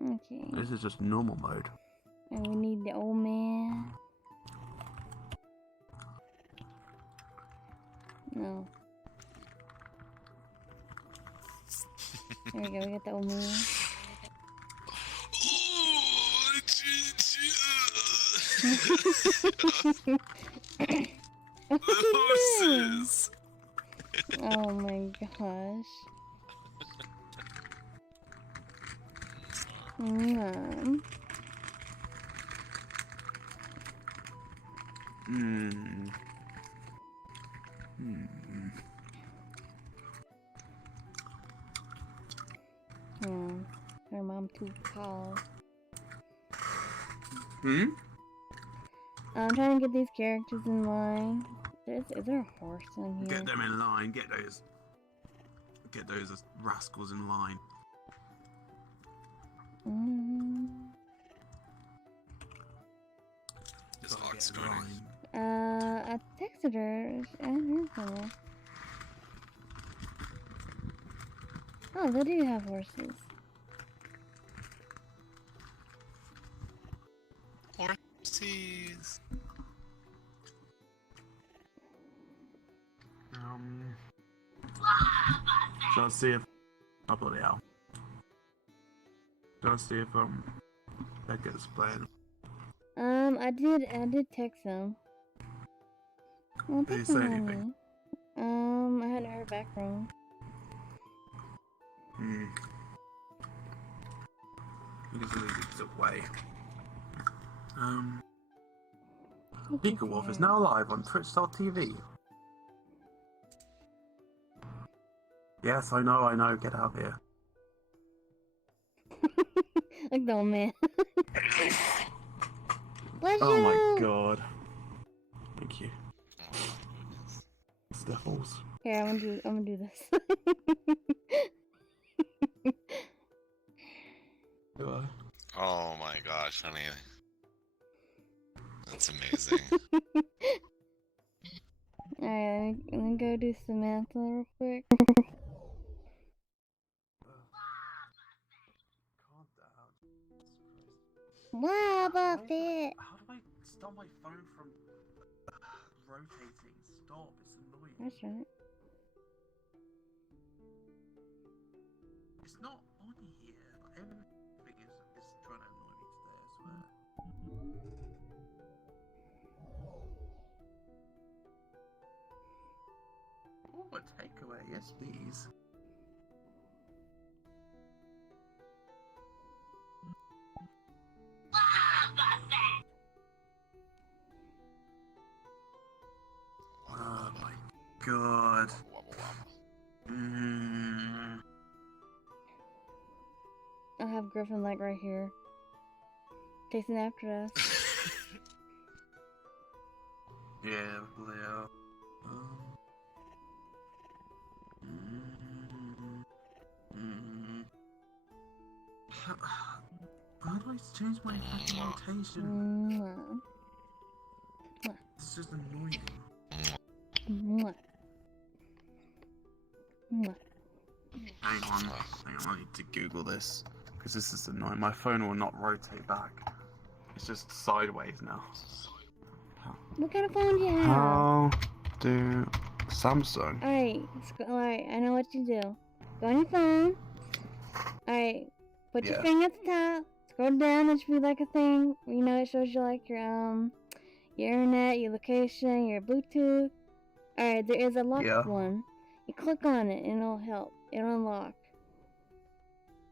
Okay. This is just normal mode. And we need the old man. No. There we go, we got the old man. Horses. Oh my gosh. Mm. Her mom too tall. I'm trying to get these characters in line. Is there a horse in here? Get them in line. Get those rascals in line. This ox going. I texted her. I didn't hear from her. Oh, they do have horses. Horses. Shall I see if... Oh, bloody hell. Shall I see if, that gets playing? I did text him. Well, Did he say anything? I hadn't heard back from him. He's away. Pika Wolf is now live on Twitch.tv. Yes, I know, get out here. Like the old man. Bless Oh you. my god. Thank you. Sniffles. Here, I'm gonna do this. Do I? Oh my gosh, honey. That's amazing. Alright, let me go do Samantha real quick. Wow, Buffett! How do I stop my phone from rotating? Stop, it's annoying. That's right. It's not on here. Everything is trying to annoy me today, I swear. Oh, a takeaway, yes please. Oh my god. I have Griffin like right here. Chasing after us. Yeah, Leo. How do I change my fucking rotation? It's just annoying. Hang on, I need to Google this because this is annoying. My phone will not rotate back. It's just sideways now. What kind of phone do you have? How do Samsung? Alright, I know what you do. Go on your phone. Alright, put your finger at the top. Scroll down, there should be like a thing. You know, it shows you like your internet, your location, your Bluetooth. Alright, there is a locked one. You click on it and it'll help. It'll unlock.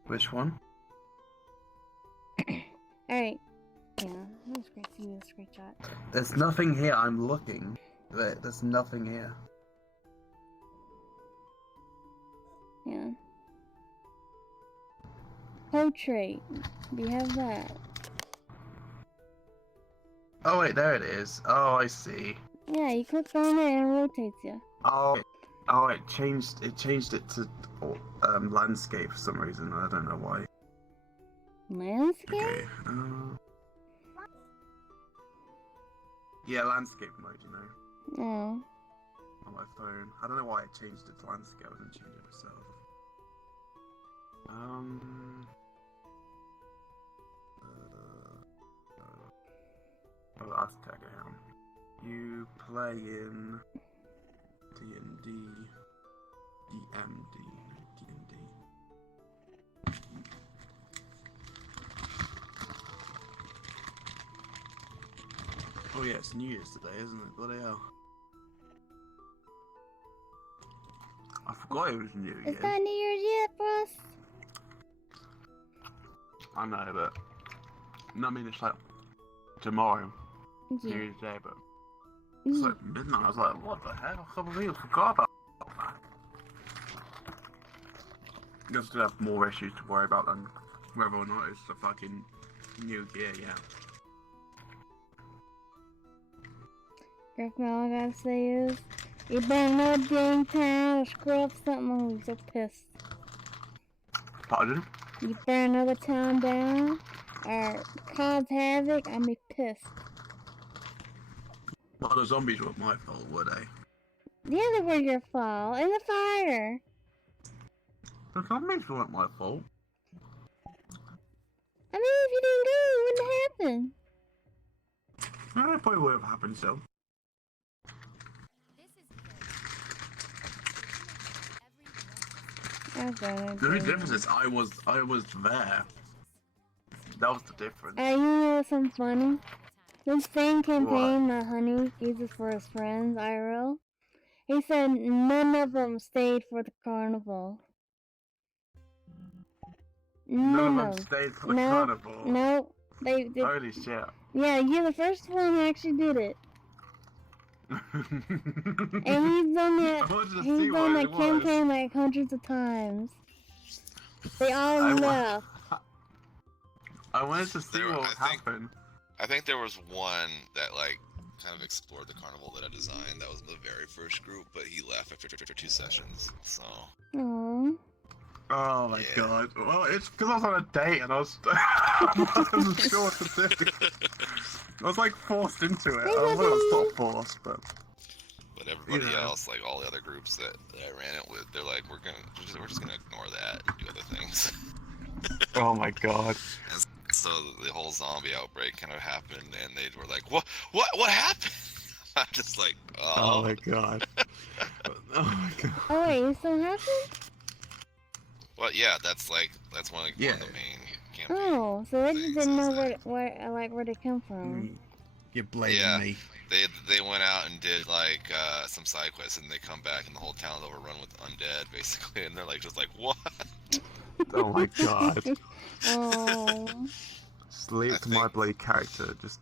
Which one? Alright. Yeah, I'm just gonna see the screenshot. There's nothing here, I'm looking. There's nothing here. Yeah. Portrait. Do you have that? Oh wait, there it is. Oh, I see. Yeah, you click on it and it rotates you. Oh, it changed it to landscape for some reason. I don't know why. Landscape? Okay. Yeah, landscape mode, you know. Oh. On my phone. I don't know why it changed it to landscape. I didn't change it myself. have to take it down. You play in D&D, DMD, D&D. Oh yeah, it's New Year's today, isn't it? Bloody hell. I forgot it was New Year's. It's not New Year's yet, boss. I know, but... No, I mean, it's like... Tomorrow. Yeah. New Year's Day, but... It's like midnight. I was like, what the hell? I can't believe I forgot about that. You guys do have more issues to worry about than whether or not it's a fucking New Year, yeah. Griffin, all I gotta say is, you better not dang town or screw up something, I'm gonna be so pissed. Pardon? You burn another town down, or cause havoc, I'm gonna be pissed. Well, the zombies weren't my fault, were they? Yeah, they were your fault. In the fire. The zombies weren't my fault. I mean, if you didn't go, it wouldn't happen. Well, it probably would have happened still. The only difference is I was there. That was the difference. You know something funny? This fan campaign that Honey uses for his friends, IRL, he said none of them stayed for the carnival. None of them stayed for the carnival. No, they did. Holy shit. Yeah, you're the first one who actually did it. And he's done that campaign like hundreds of times. They all left. I wanted to see what would happen. I think there was one that like kind of explored the carnival that I designed. That was the very first group, but he left after 2 sessions. So. Aww. Oh my god. Well, it's because I was on a date and I wasn't sure what to do. I was like forced into it. Well, it's not forced, but. But everybody else, like all the other groups that I ran it with, they're like, we're just gonna ignore that and do other things. Oh my god. And so the whole zombie outbreak kind of happened, and they were like, what happened? I'm just like, oh my god. Oh my god. Oh wait, you still happened? Well, yeah, that's one of the main campaigns. Oh, so they just didn't know where they come from. You're blaming me. They went out and did like some side quests, and they come back, and the whole town's overrun with undead, basically, and they're like, just like, what? Oh my god. Oh. Just leave it to my bloody character, just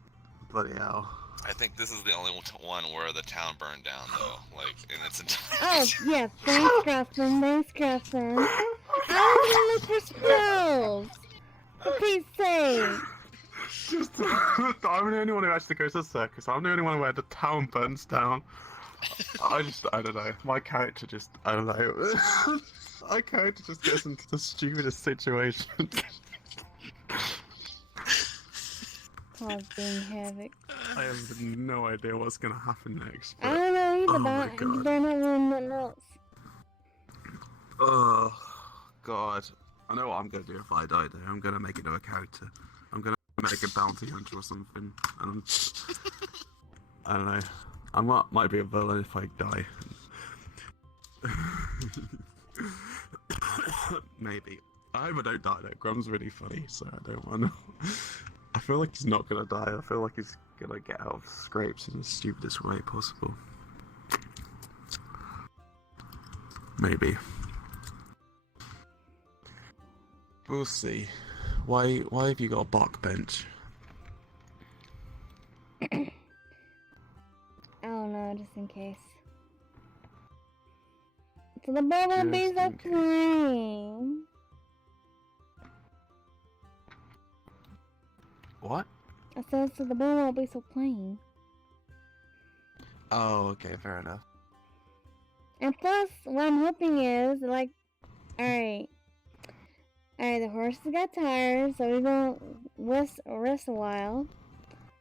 bloody hell. I think this is the only one where the town burned down, though, like, in its entirety. Oh, yeah, thanks, Grafton, I was looking for spells! For Pete's sake! I'm the only one who actually goes to the circus. I'm the only one where the town burns down. I don't know. My character just, I don't know. My character just gets into the stupidest situations. Causing havoc. I have no idea what's gonna happen next. I don't know either, my but god. they're not doing nothing else. Oh god. I know what I'm gonna do if I die though. I'm gonna make another character. I'm gonna make a bounty hunter or something. And I don't know. I might be a villain if I die. Maybe. I hope I don't die though. Grum's really funny, so I don't want to. I feel like he's not gonna die. I feel like he's gonna get out of scrapes in the stupidest way possible. Maybe. We'll see. Why have you got a bark bench? I don't know, just in case. So the bumblebees are playing. What? I said, so the bumblebees are playing. Oh, okay, fair enough. And plus, what I'm hoping is, like, alright, the horses got tired, so we're gonna rest a while.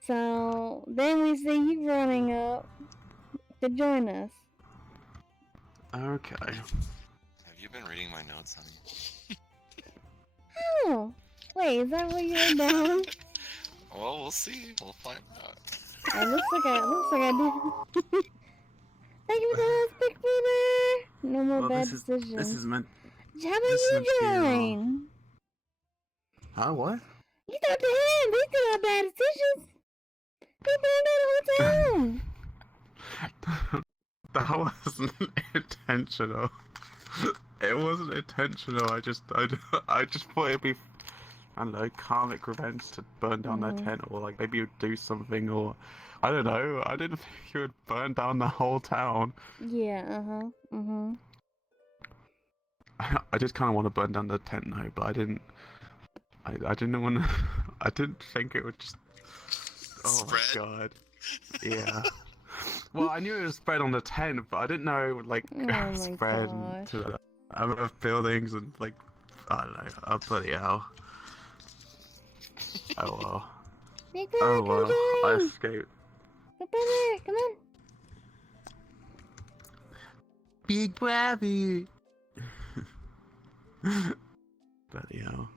So, then we see you running up to join us. Okay. Have you been reading my notes, honey? Oh! Wait, is that what you wrote down? Well, we'll see. We'll find out. It looks like I did. Thank you for the Big Brother. No more bad decisions. This is meant. How about this is you meant to be a- join? Huh? What? You talked to him. They still have bad decisions. They burned down the whole town. That wasn't intentional. It wasn't intentional. I just thought it'd be, I don't know, karmic revenge to burn down their tent, or like maybe you'd do something, or I don't know. I didn't think you would burn down the whole town. Yeah. I just kind of want to burn down the tent now, but I didn't. I didn't want to. I didn't think it would just. Oh Spread? my god. Yeah. Well, I knew it would spread on the tent, but I didn't know it would like spread gosh. to the other buildings and like I don't know. Oh bloody hell. Oh well. Big Brother, Oh well. come I join. escaped. Big Brother, come on. Big Brother. Bloody hell.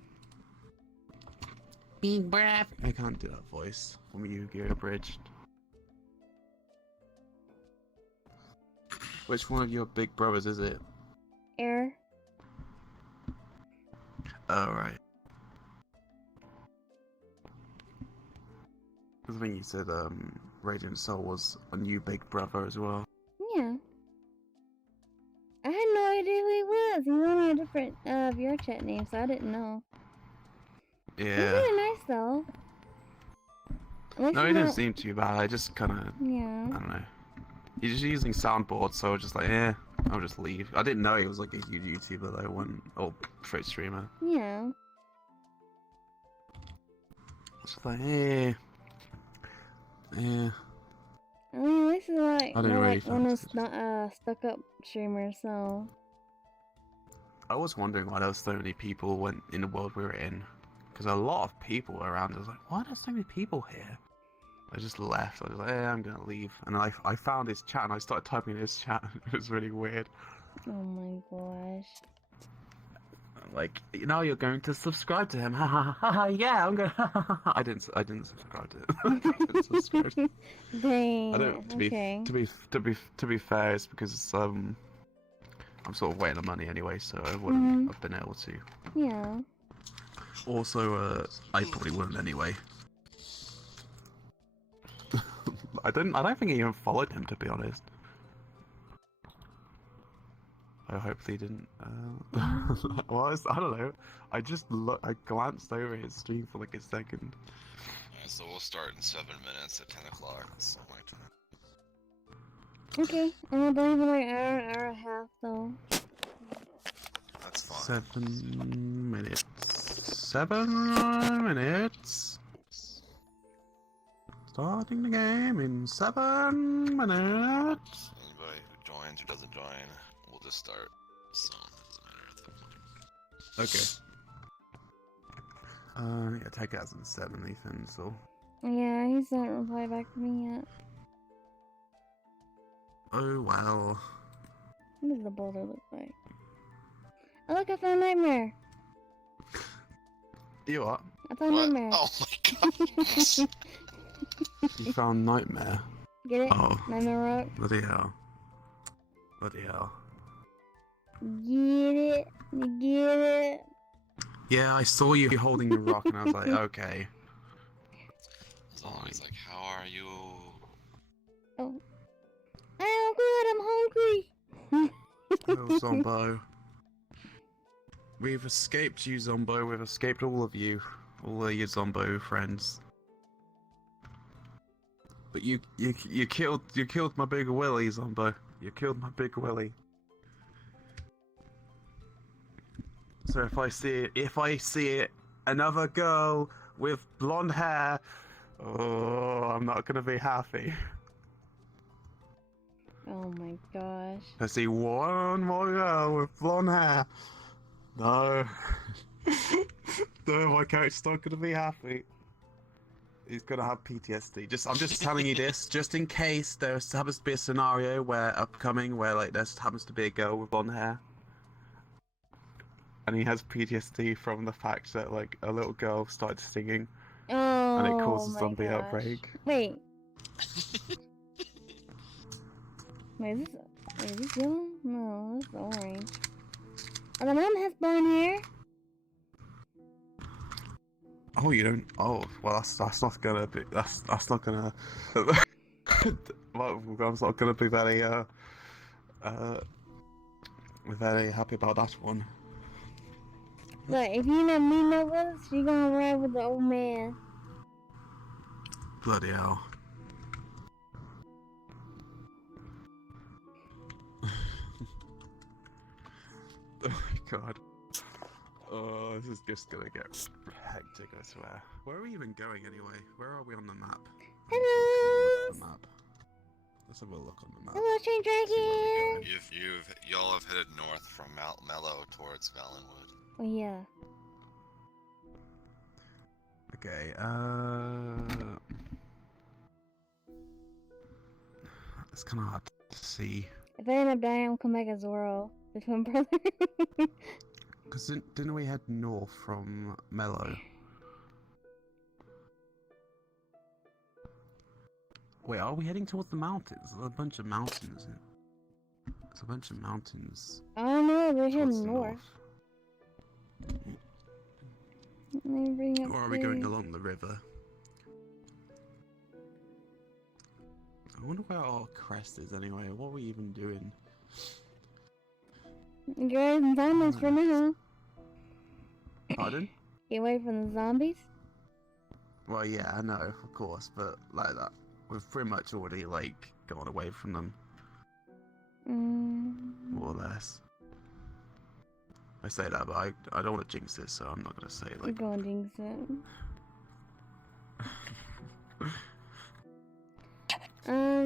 Big Brother. I can't do that voice from Yu-Gi-Oh! Abridged. Which one of your big brothers is it? Error. Oh, right. Because I think you said, Radiant Soul was a new big brother as well. Yeah. I had no idea who he was. He was on a different VRchat name, so I didn't know. He's Yeah. really nice though. No, he didn't seem too bad. I just kind of, Yeah. I don't know. He's just using soundboard, so I was just like, I'll just leave. I didn't know he was like a huge YouTuber though, or Twitch streamer. Yeah. Just like, yeah. I mean, at least he's like, I didn't more really like one of those fancy stuck up streamers, so. I was wondering why there was so many people when in the world we were in, because a lot of people were around. I was like, why are there so many people here? I just left. I was like, I'm gonna leave. And I found his chat and I started typing in his chat. It was really weird. Oh my gosh. Like, you're going to subscribe to him. Ha ha ha ha. Yeah, I'm gonna. I didn't subscribe to him. I didn't subscribe to him. Dang. I don't. To be fair, it's because I'm sort of waiting on money anyway, so I wouldn't have been able to. Yeah. Also, I probably wouldn't anyway. I don't think I even followed him, to be honest. I hopefully he didn't. Well, I don't know. I glanced over his stream for like a second. Alright, so we'll start in 7 minutes at 10 o'clock. So my turn. Okay. I'm gonna believe in like an hour and a half though. That's fine. 7 minutes. 7 minutes. Starting the game in 7 minutes. Anybody who joins or doesn't join, we'll just start. So it doesn't matter at that point. Yeah, Tech hasn't 7, Ethan, so. Yeah, he's not replied back to me yet. Oh, well. What does the boulder look like? Oh look, I found Nightmare! You what? I found What? Nightmare. Oh my gosh. You found Nightmare? Get it? Oh. Nightmare Rock? Bloody hell. Bloody hell. Get it? You get it? Yeah, I saw you holding the rock and I was like, okay. He's like, how are you? Oh. I'm good, I'm hungry! Oh, Zombo. We've escaped you, Zombo. We've escaped all of you. All of your Zombo friends. But you killed my big Willie, Zombo. You killed my big Willie. So if I see another girl with blonde hair, oh, I'm not gonna be happy. Oh my gosh. I see one more girl with blonde hair. No. No, my character's not gonna be happy. He's gonna have PTSD. I'm just telling you this, just in case there happens to be a scenario where like there happens to be a girl with blonde hair. And he has PTSD from the fact that like a little girl started singing Oh, and it caused a my zombie gosh. outbreak. Wait, Wait, is this yellow? No, this is orange. Oh, the mom has blonde hair. Oh, you don't. Oh, well, that's not gonna be. That's not gonna. Well, I'm not gonna be very very happy about that one. Look, if you don't meet no brothers, you gonna ride with the old man. Bloody hell. Oh my god. Oh, this is just gonna get hectic, I swear. Where are we even going anyway? Where are we on the map? Hello. On the map. Let's have a look on the map. Hello, Train Dragon. Y'all have headed north from Mount Mellow towards Valenwood. Oh yeah. Okay, it's kind of hard to see. If I end up dying, I'll come back as Zoro, the twin brother. Because didn't we head north from Mellow? Wait, are we heading towards the mountains? There's a bunch of mountains. There's a bunch of mountains. I don't know, we're towards heading the north. Let me bring up Or are we going along the river? I wonder where our crest is anyway. What are we even doing? Get away from zombies for now. Pardon? Get away from the zombies? Well, yeah, I know, of course, but like that, we've pretty much already like gone away from them, more or less. I say that, but I don't want to jinx it, so I'm not gonna say You're like. going to jinx it.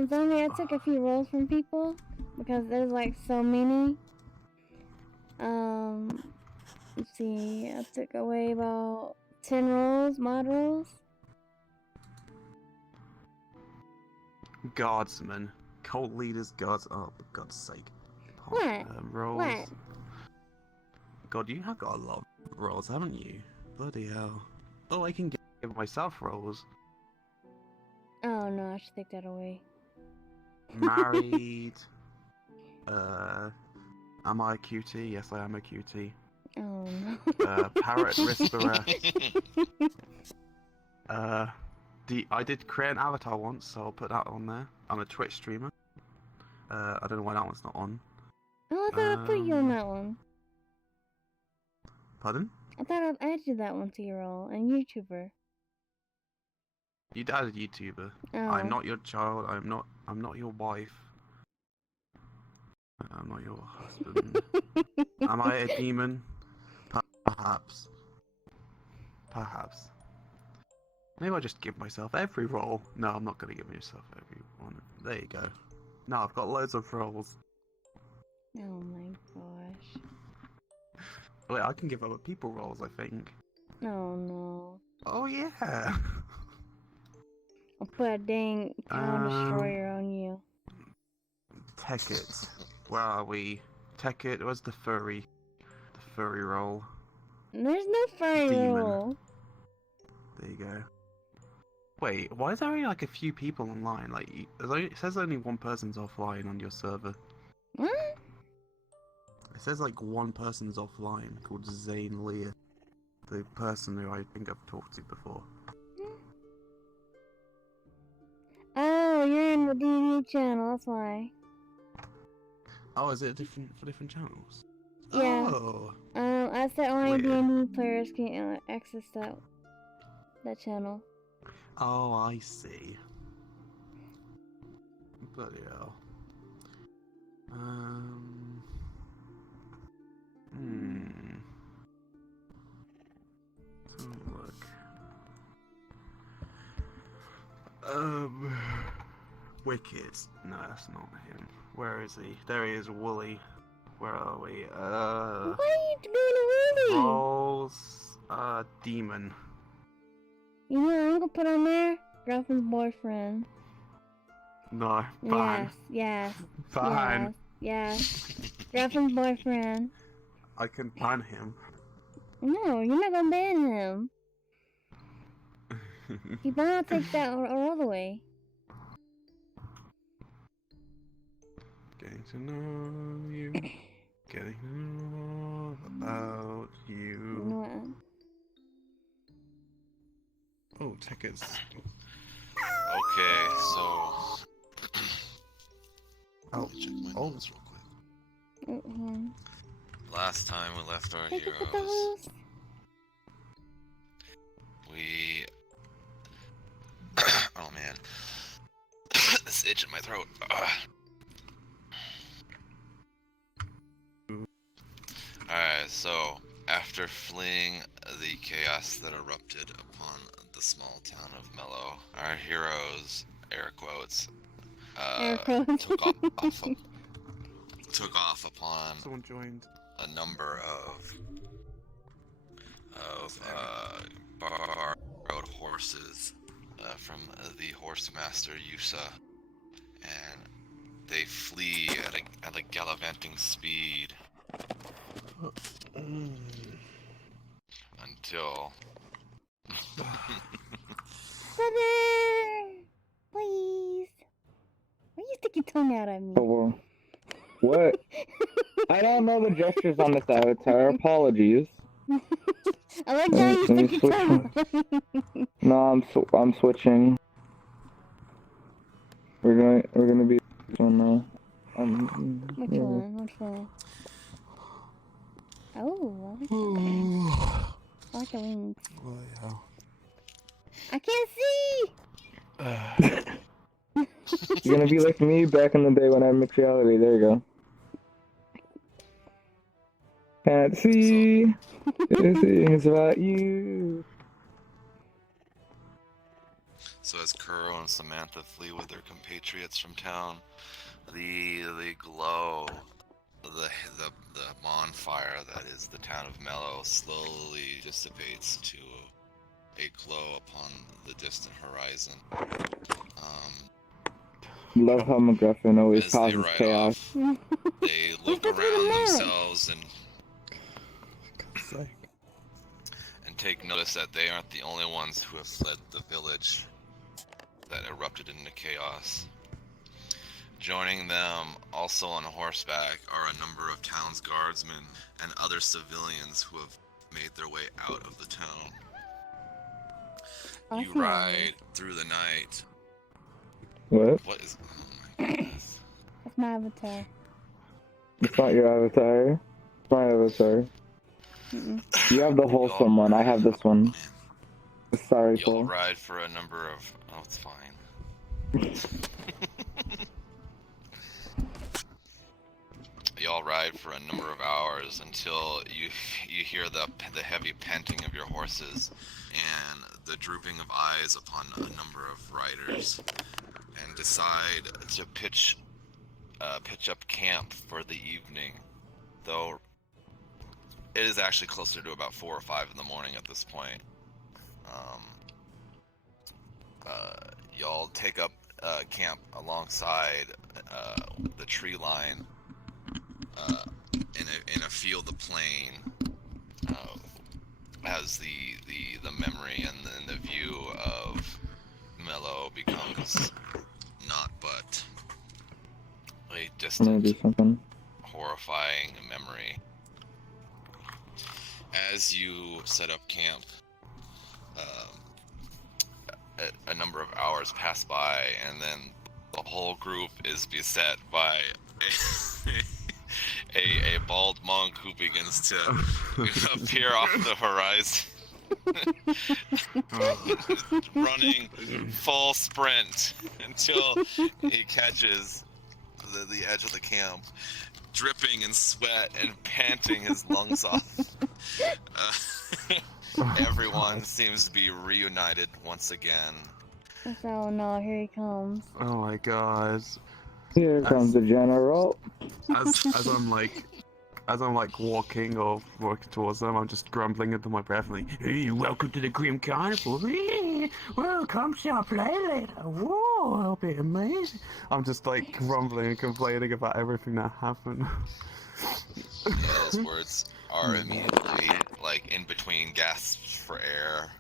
Zombie, I took a few rolls from people because there's like so many. Let's see, I took away about 10 rolls, mod rolls. Guardsmen, cult leaders, guards. Oh, for God's sake. What? Rolls. What? God, you have got a lot of rolls, haven't you? Bloody hell. Oh, I can give myself rolls. Oh no, I should take that away. Married. Am I a QT? Yes, I am a QT. Oh no. Parrot Whisperer. I did create an avatar once, so I'll put that on there. I'm a Twitch streamer. I don't know why that one's not on. Oh, I thought I put you on that one. Pardon? I thought I added that one to your role, and YouTuber. You added YouTuber. Oh. I'm not your child. I'm not your wife. I'm not your husband. Am I a demon? Perhaps. Perhaps. Maybe I'll just give myself every role. No, I'm not gonna give myself every one. There you go. Now I've got loads of roles. Oh my gosh. Wait, I can give other people roles, I think. Oh no. Oh yeah. I'll put a dang Tower Destroyer on you. Tekkit. Where are we? Tekkit, where's the furry? The furry role. There's no furry Demon. role. There you go. Wait, why is there only like a few people online? Like, it says only one person's offline on your server. What? It says like one person's offline called Zane Lear. The person who I think I've talked to before. Oh, you're in the D&D channel, that's why. Oh, is it for different channels? Yeah. Oh. I said only Weird. D&D players can access that channel. Oh, I see. Bloody hell. Let's have a look. Wicked. No, that's not him. Where is he? There he is, Wooly. Where are we? Why are you doing a Wooly? Rolls, demon. You know what I'm gonna put on there? Girlfriend's boyfriend. No, ban. Yes. Ban. Yes. Girlfriend's boyfriend. I can ban him. No, you're not gonna ban him. You better take that all the way. to know you. Getting to know about you. What? Oh, tickets. Okay, so. Oh, Let me check my notes real quick. Last time we left our Thank you for heroes, those. we. Oh man. This itch in my throat. Alright, so after fleeing the chaos that erupted upon the small town of Mellow, our heroes, air quotes, Air quotes. took off upon someone joined. a number of borrowed horses from the horse master Yusa, and they flee at a gallivanting speed until Brother! Please. Why you stick your tongue out at me? Oh, what? I don't know the gestures on this avatar. Apologies. I like how you Let me stick your tongue out at me. No, I'm switching. We're gonna be this one now. Which yeah. one? Which one? Oh, I like that one. I like the wings. Oh, yeah. I can't see! You're gonna be like me back in the day when I had mixed reality. There you go. Can't see. Things about you. So as Kuro and Samantha flee with their compatriots from town, the glow, the bonfire that is the town of Mellow slowly dissipates to a glow upon the distant horizon. Love how MacGuffin always As they causes ride chaos. off, they look around themselves and take notice that they aren't the only ones who have fled the village that erupted into chaos. Joining them, also on horseback, are a number of town's guardsmen and other civilians who have made their way out of the town. You ride through the night. What? What is... Oh my goodness. That's my avatar. It's not your avatar. It's my avatar. You have the wholesome one. I have this one. Sorry, You'll Cole. ride for a number of... Oh, it's fine. Y'all ride for a number of hours until you hear the heavy panting of your horses and the drooping of eyes upon a number of riders, and decide to pitch up camp for the evening. Though it is actually closer to about 4 or 5 in the morning at this point. Y'all take up camp alongside the tree line in a field of plain, as the memory and the view of Mellow becomes not but a distant, horrifying memory. As you set up camp, a number of hours pass by, and then the whole group is beset by a bald monk who begins to appear off the horizon. Running full sprint until he catches the edge of the camp, dripping in sweat and panting his lungs off. Everyone seems to be reunited once again. Oh no, here he comes. Oh my god. Here comes the general. As I'm like walking or working towards them, I'm just grumbling under my breath, like, "Hey, welcome to the Grim Carnival. Well, come shall play later. Whoa, it'll be amazing." I'm just like grumbling and complaining about everything that happened. His words are immediately like in between gasps for air,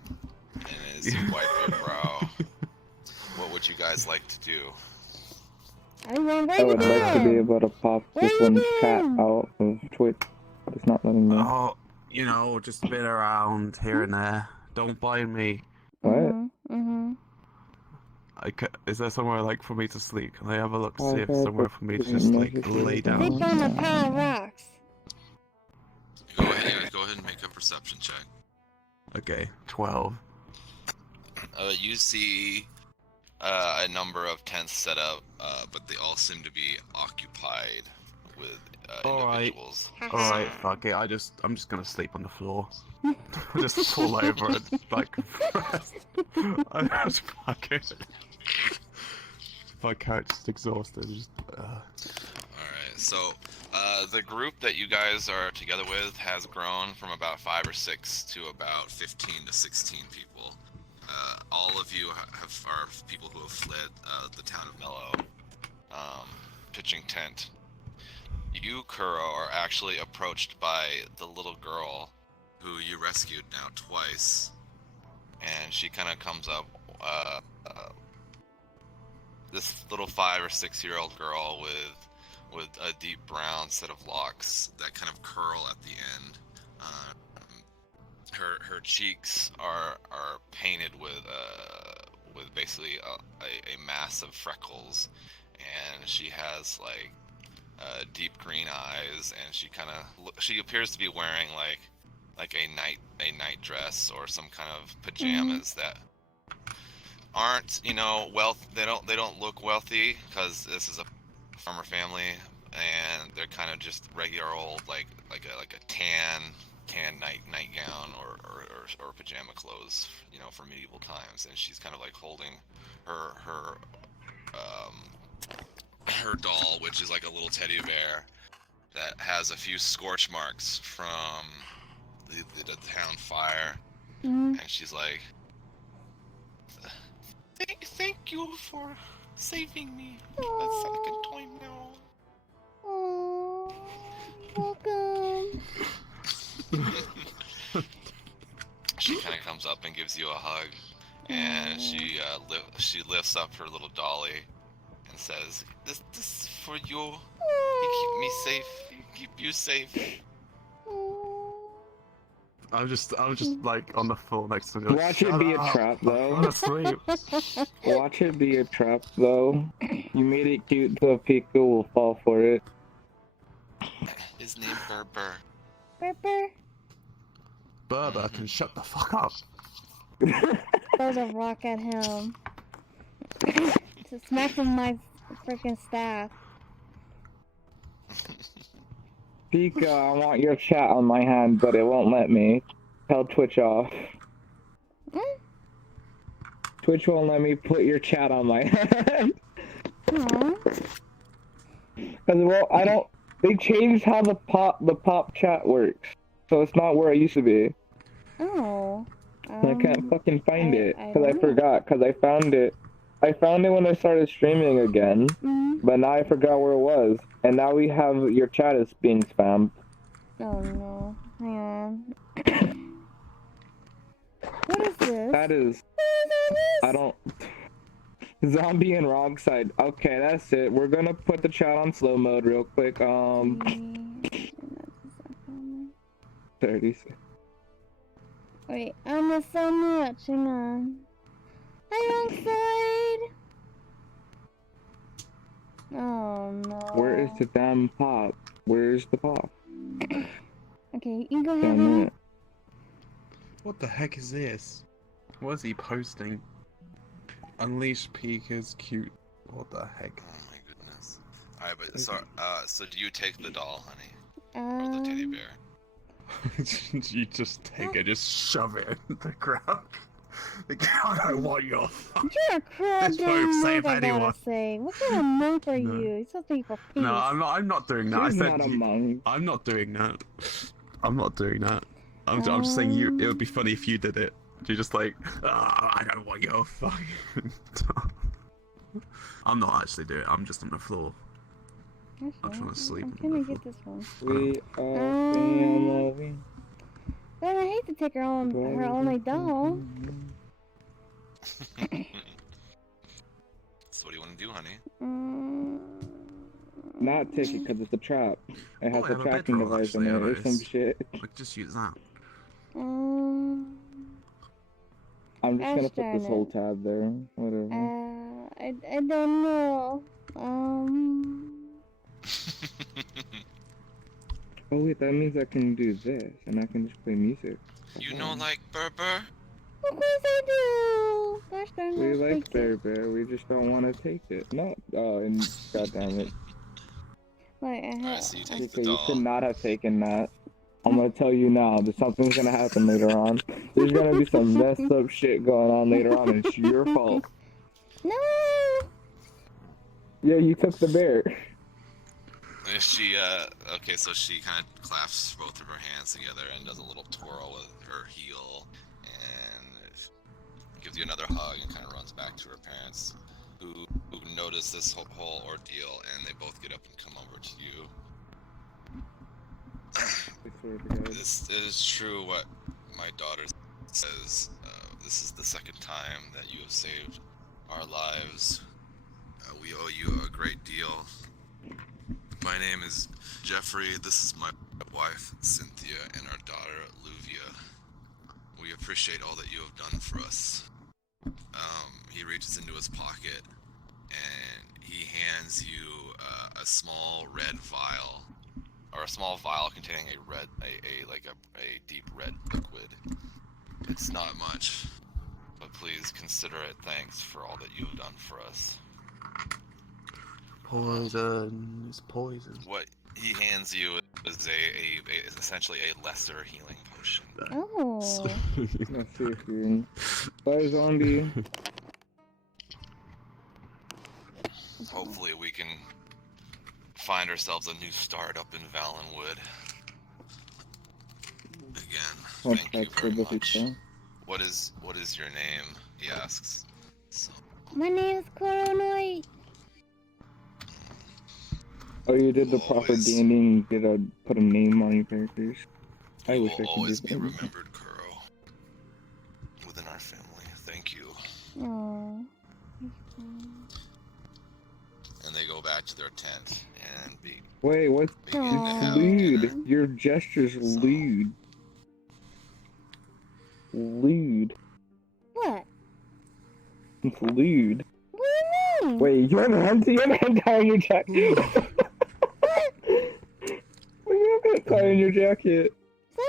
and as you wipe your brow, what would you guys like to do? I'm going right I would like to be again. able to pop Where this you one's chat been? out of Twitch, but it's not letting me. Oh, you know, just been around here and there. Don't mind me. What? Is there somewhere like for me to sleep? Can I have a look? Oh, See if God, somewhere for me to just like lay down. Sleep on a pile of rocks. Go ahead, yeah, go ahead and make a perception check. Okay, 12. You see a number of tents set up, but they all seem to be occupied with individuals. Alright, fuck it. I'm just gonna sleep on the floor. Just fall over and like compressed. I'm just fucking. My character's exhausted. Alright, so the group that you guys are together with has grown from about 5 or 6 to about 15 to 16 people. All of you are people who have fled the town of Mellow, pitching tent. You, Kuro, are actually approached by the little girl who you rescued now twice, and she kind of comes up. This little 5 or 6-year-old girl with a deep brown set of locks that kind of curl at the end. Her cheeks are painted with basically a mass of freckles, and she has like deep green eyes, and she appears to be wearing like a night dress or some kind of pajamas that aren't, you know, they don't look wealthy because this is a farmer family, and they're kind of just regular old like a tan nightgown or pajama clothes, you know, for medieval times. And she's kind of like holding her doll, which is like a little teddy bear that has a few scorch marks from the town fire. And she's like, thank you for saving me a second time now. Oh, welcome. She kind of comes up and gives you a hug, and she lifts up her little dolly and says, "This is for you. You keep me safe. Keep you safe." I'm just like on the floor next to her. Watch it be a trap, though. I'm asleep. Watch it be a trap, though. You made it cute, so Pika will fall for it. His name Burr. Berber can shut the fuck up. Throws a rock at him. To smack him my freaking staff. Pika, I want your chat on my hand, but it won't let me. Tell Twitch off. Twitch won't let me put your chat on my hand. Cause well, I don't. They changed how the pop chat works, so it's not where it used to be. Oh. I can't fucking find it because I forgot. Cause I found it. I found it when I started streaming again, but now I forgot where it was. And now we have your chat is being spammed. Oh no. Hang on. What is this? That is. I don't. Zombie and wrong side. Okay, that's it. We're gonna put the chat on slow mode real quick. 36. Wait, I missed so much. Hang on. Hi, wrong side. Oh no. Where is the damn pop? Where's the pop? Okay, you go ahead. Damn it. What the heck is this? What is he posting? Unleash Pika's cute. What the heck? Oh my goodness. Alright, but so do you take the doll, honey? Or the teddy bear? You just take it, just shove it in the ground. I don't want your fucking. You're a crab. This won't save anyone. Say. What kind of monk are you? You're supposed to be for peace. No, I'm not doing that. He's I said not a monk. I'm not doing that. I'm not doing that. I'm just saying it would be funny if you did it. You're just like, I don't want your fucking. I'm not actually doing it. I'm just on the floor. I'm trying to sleep. I'm gonna get this one. We are family. But I hate to take her only doll. So what do you want to do, honey? not ticket because it's a trap. It has Oh, I a have a tracking bedroll, device in actually, it or some Alice. shit. We could just use that. I'm just gonna Gosh put this darn whole it. tab there. Whatever. I don't know. Oh wait, that means I can do this, and I can just play music. You know, like Berber? Of course I do. Gosh darn We it, like take it. Bear, we just don't want to take it. No, and goddamn it. Like, Alright, so you take the Okay, you should doll. not have taken that. I'm gonna tell you now that something's gonna happen later on. There's gonna be some messed up shit going on later on, and it's your fault. No. Yeah, you took the bear. She, okay, so she kind of clasps both of her hands together and does a little twirl with her heel and gives you another hug and kind of runs back to her parents, who notice this whole ordeal, and they both get up and come over to you. I swear to God. This is true what my daughter says. This is the second time that you have saved our lives. We owe you a great deal. My name is Jeffrey. This is my wife, Cynthia, and our daughter, Luvia. We appreciate all that you have done for us. He reaches into his pocket and he hands you a small red vial, or a small vial containing a deep red liquid. It's not much, but please consider it thanks for all that you have done for us. Poison. It's poison. What he hands you is is essentially a lesser healing potion. Oh. Let's see if you Bye, zombie. Hopefully we can find ourselves a new start up in Valenwood. Again, thank you very much. What is your name? He asks. So, My name is Coronoid. Oh, you did the We'll proper always- D&D and you did put a name on your characters. I you wish will I could do always be that. remembered, Kuro, within our family. Thank you. Oh. And they go back to their tent and Wait, what's begin to Aw. have lewd? dinner. Your gesture's So- lewd. Lewd. What? It's lewd. What do you mean? Wait, you have a hand tie on your jacket. What? You have a tie on your jacket. So?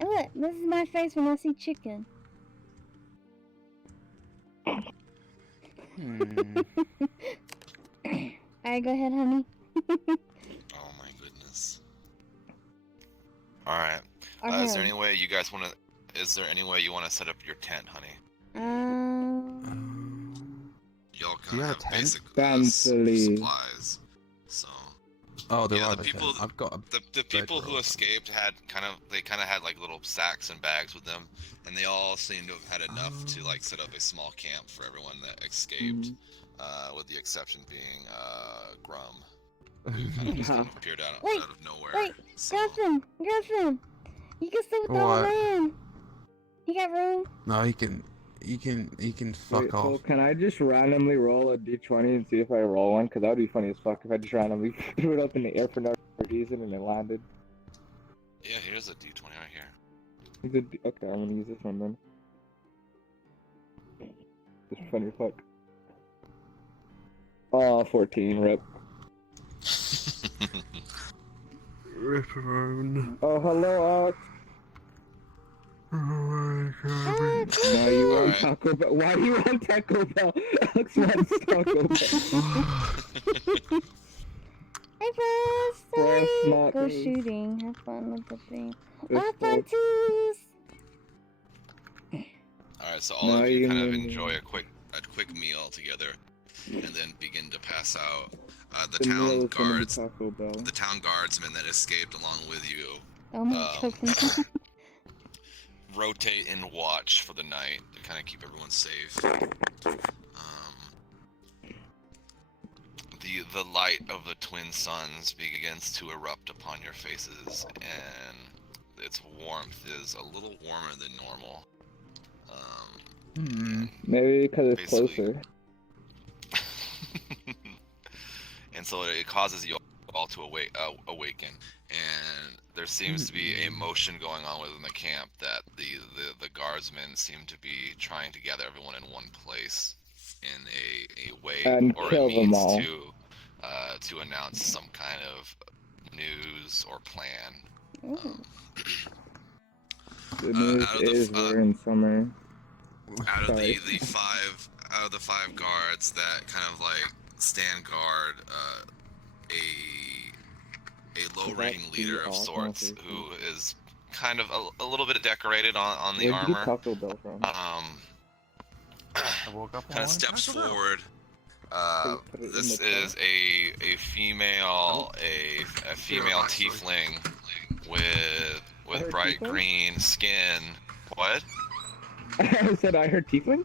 And look, this is my face when I see chicken. Alright, go ahead, honey. Oh my goodness. All right. Is there any way you guys want to? Is there any way you want to set up your tent, honey? Y'all kind Yeah, of have tent? basic Fancy. supplies. So Oh, there Yeah, are the the people- I've got a the people who bedroll. escaped had kind of had like little sacks and bags with them, and they all seem to have had enough to like set up a small camp for everyone that escaped, with the exception being Grum, who kind of just kind of appeared out Wait, of nowhere. wait, So, Griffin! You can sit with the old What? man! You got room? No, he can fuck Wait, off. so can I just randomly roll a d20 and see if I roll one? Because that would be funny as fuck if I just randomly threw it up in the air for no reason and it landed. yeah, here's a D20 right here. Okay, I'm gonna use this one then. It's funny as fuck. Oh, 14, rip. Oh, hello, Alex. Now you want Alright. Taco Bell? Why do you want Taco Bell? Alex wants Taco Bell. Hey, Buzz! Sorry! not Go Buzz. shooting. Have fun with the thing. It's Have fun, Buzz. twos! All right, so all Now of you you kind of know. enjoy a quick meal together, and then begin to pass out. The The meal town is gonna be guards, Taco Bell. the town guardsmen that escaped along with you, Oh my goodness. rotate and watch for the night to kind of keep everyone safe. The light of the twin suns begins to erupt upon your faces, and its warmth is a little warmer than normal. Maybe because it's Basically- closer. And so it causes you all to awaken, and there seems to be a motion going on within the camp that the guardsmen seem to be trying to gather everyone in one place in a way And or kill a them means all. to announce some kind of news or plan. Ooh. The news is we're in summer. Out of Sorry. the five guards that kind of like stand guard, a low-ranking leader of sorts who is kind of a little bit decorated on the Where'd you get armor. Taco Bell from? I woke up Kind of steps forward. Please put it in This the is a female tiefling with heard bright tiefling? green skin. What? I said I heard tiefling?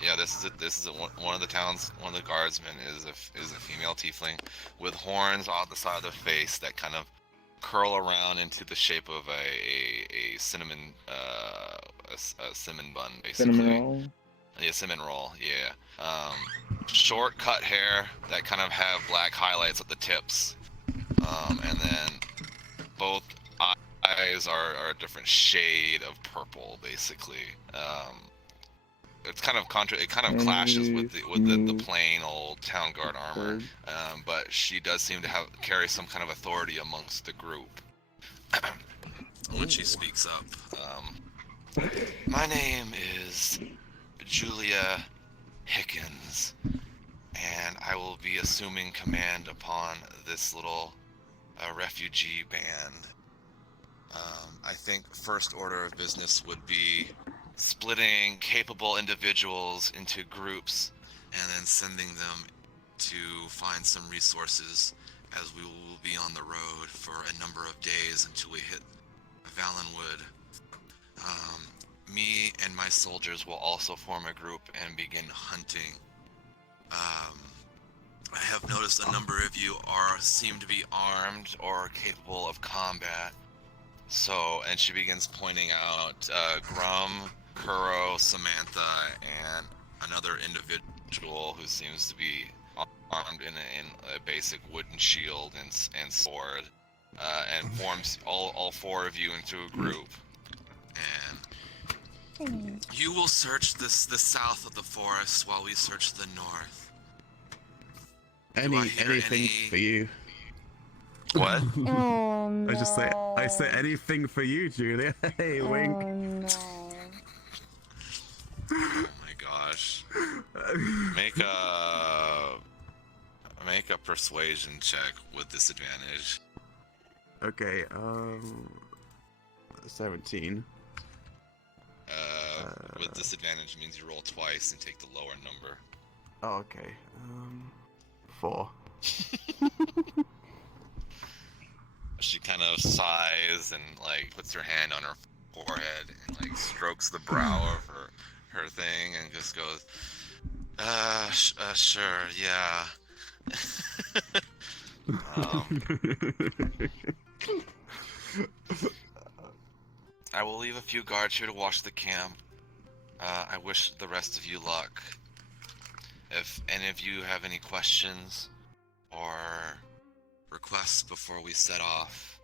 Yeah, this is one of the towns. One of the guardsmen is a female tiefling with horns on the side of the face that kind of curl around into the shape of a cinnamon a cinnamon bun, basically. Cinnamon roll? Yeah, cinnamon roll. Yeah. Short cut hair that kind of have black highlights at the tips, and then both eyes are a different shade of purple, basically. It's kind of it kind of clashes with the plain old town guard armor, but she does seem to carry some kind of authority amongst the group. When she speaks up, my name is Julia Hickens, and I will be assuming command upon this little refugee band. I think first order of business would be splitting capable individuals into groups and then sending them to find some resources, as we will be on the road for a number of days until we hit Valenwood. Me and my soldiers will also form a group and begin hunting. I have noticed a number of you seem to be armed or capable of combat. So, and she begins pointing out Grum, Kuro, Samantha, and another individual who seems to be armed in a basic wooden shield and sword, and forms all four of you into a group. And you will search the south of the forest while we search the north. Anything for you. What? Oh no. I say anything for you, Julia. Hey, wink. Oh no. Oh my gosh. Make a persuasion check with disadvantage. Okay, 17. With disadvantage means you roll twice and take the lower number. Oh, okay. 4. She kind of sighs and like puts her hand on her forehead and like strokes the brow of her thing and just goes, sure, yeah. I will leave a few guards here to watch the camp. I wish the rest of you luck. If any of you have any questions or requests before we set off,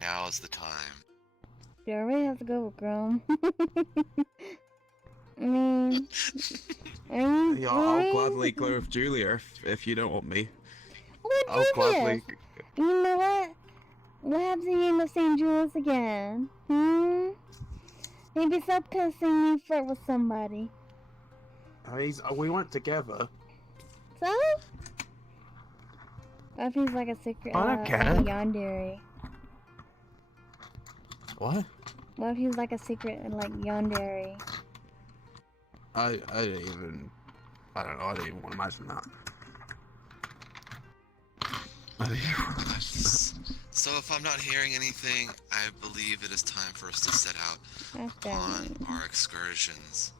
now is the time. Do I really have to go with Grum? I mean, Yeah, I'll gladly go with Julia if you don't want me. What I'll gladly. You know what? What happens if you end up seeing Julius again? He'd be so pissed seeing you flirt with somebody. We went together. So? What if he's like a secret I don't care. yandere? What? What if he's like a secret like yandere? I don't even want to imagine that. I don't even want to imagine that. So if I'm not hearing anything, I believe it is time for us to set out upon our excursions.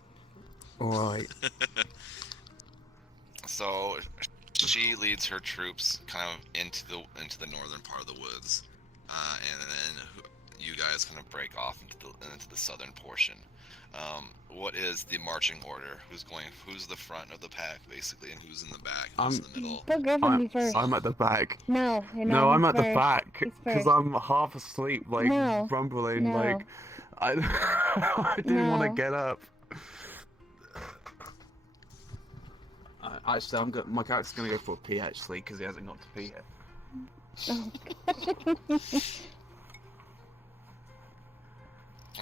Alright. So she leads her troops kind of into the northern part of the woods, and then you guys kind of break off into the southern portion. what is the marching order? Who's the front of the pack, basically, and who's in the back, I'm- who's in the middle? Put Griffin be first. I'm at the back. No, you're not. No, I'm he's at the first. back He's because first. I'm half asleep, like No. rumbling, No. like I didn't want to No. get up. Actually, my character's gonna go for a pee actually because he hasn't got to pee yet. Oh,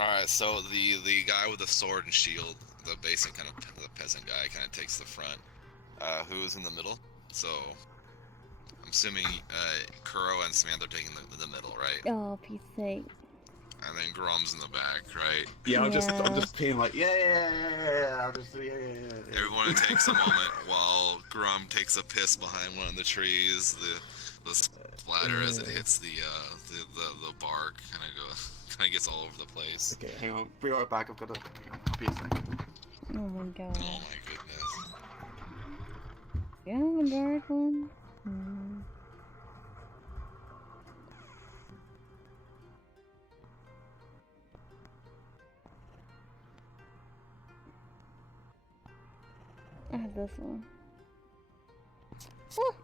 All right, so the guy with the sword and shield, the basic kind of the peasant guy, kind of takes the front. Who's in the middle? So I'm assuming Kuro and Samantha are taking the middle, right? oh, peace sake. And then Grom's in the back, right? Yeah, I'm just Yeah. peeing like yeah. I'm just yeah. Everyone takes a moment while Grom takes a piss behind one of the trees. The splatter as it hits the bark kind of gets all over the place. Okay, hang on. Be right back. I've got to pee a second. Oh my god. Oh my goodness. You have a guard one? Hmm. I have this one. Oh.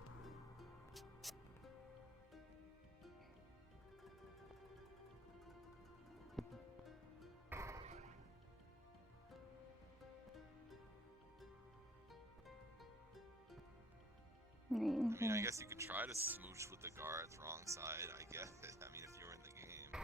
I mean, I guess you could try to smooch with the guards wrong side, I guess. I mean, if you were in the game.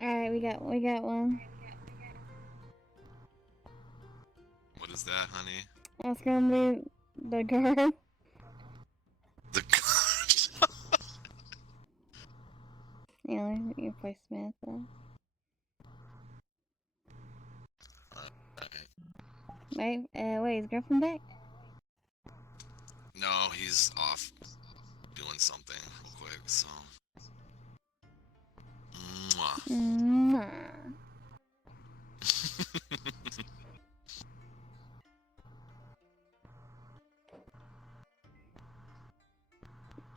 Alright, we got one. What is that, honey? That's gonna be the guard. The guard. Yeah, you play Samantha. Wait, is Griffin back? No, he's off doing something real quick, so. Mwah. Mwah.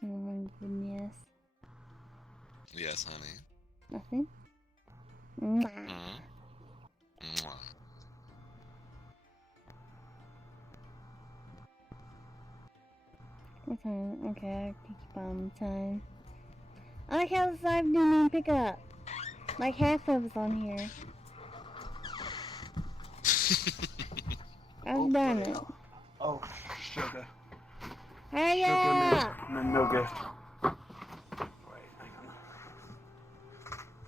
Oh my goodness. Yes, honey. Nothing? Mwah. Mwah. What time? Okay, I can keep on time. I like how the side didn't even pick up. Like half of it's on here. God darn it. Oh, sugar. Hurry up! No gift. Wait, hang on.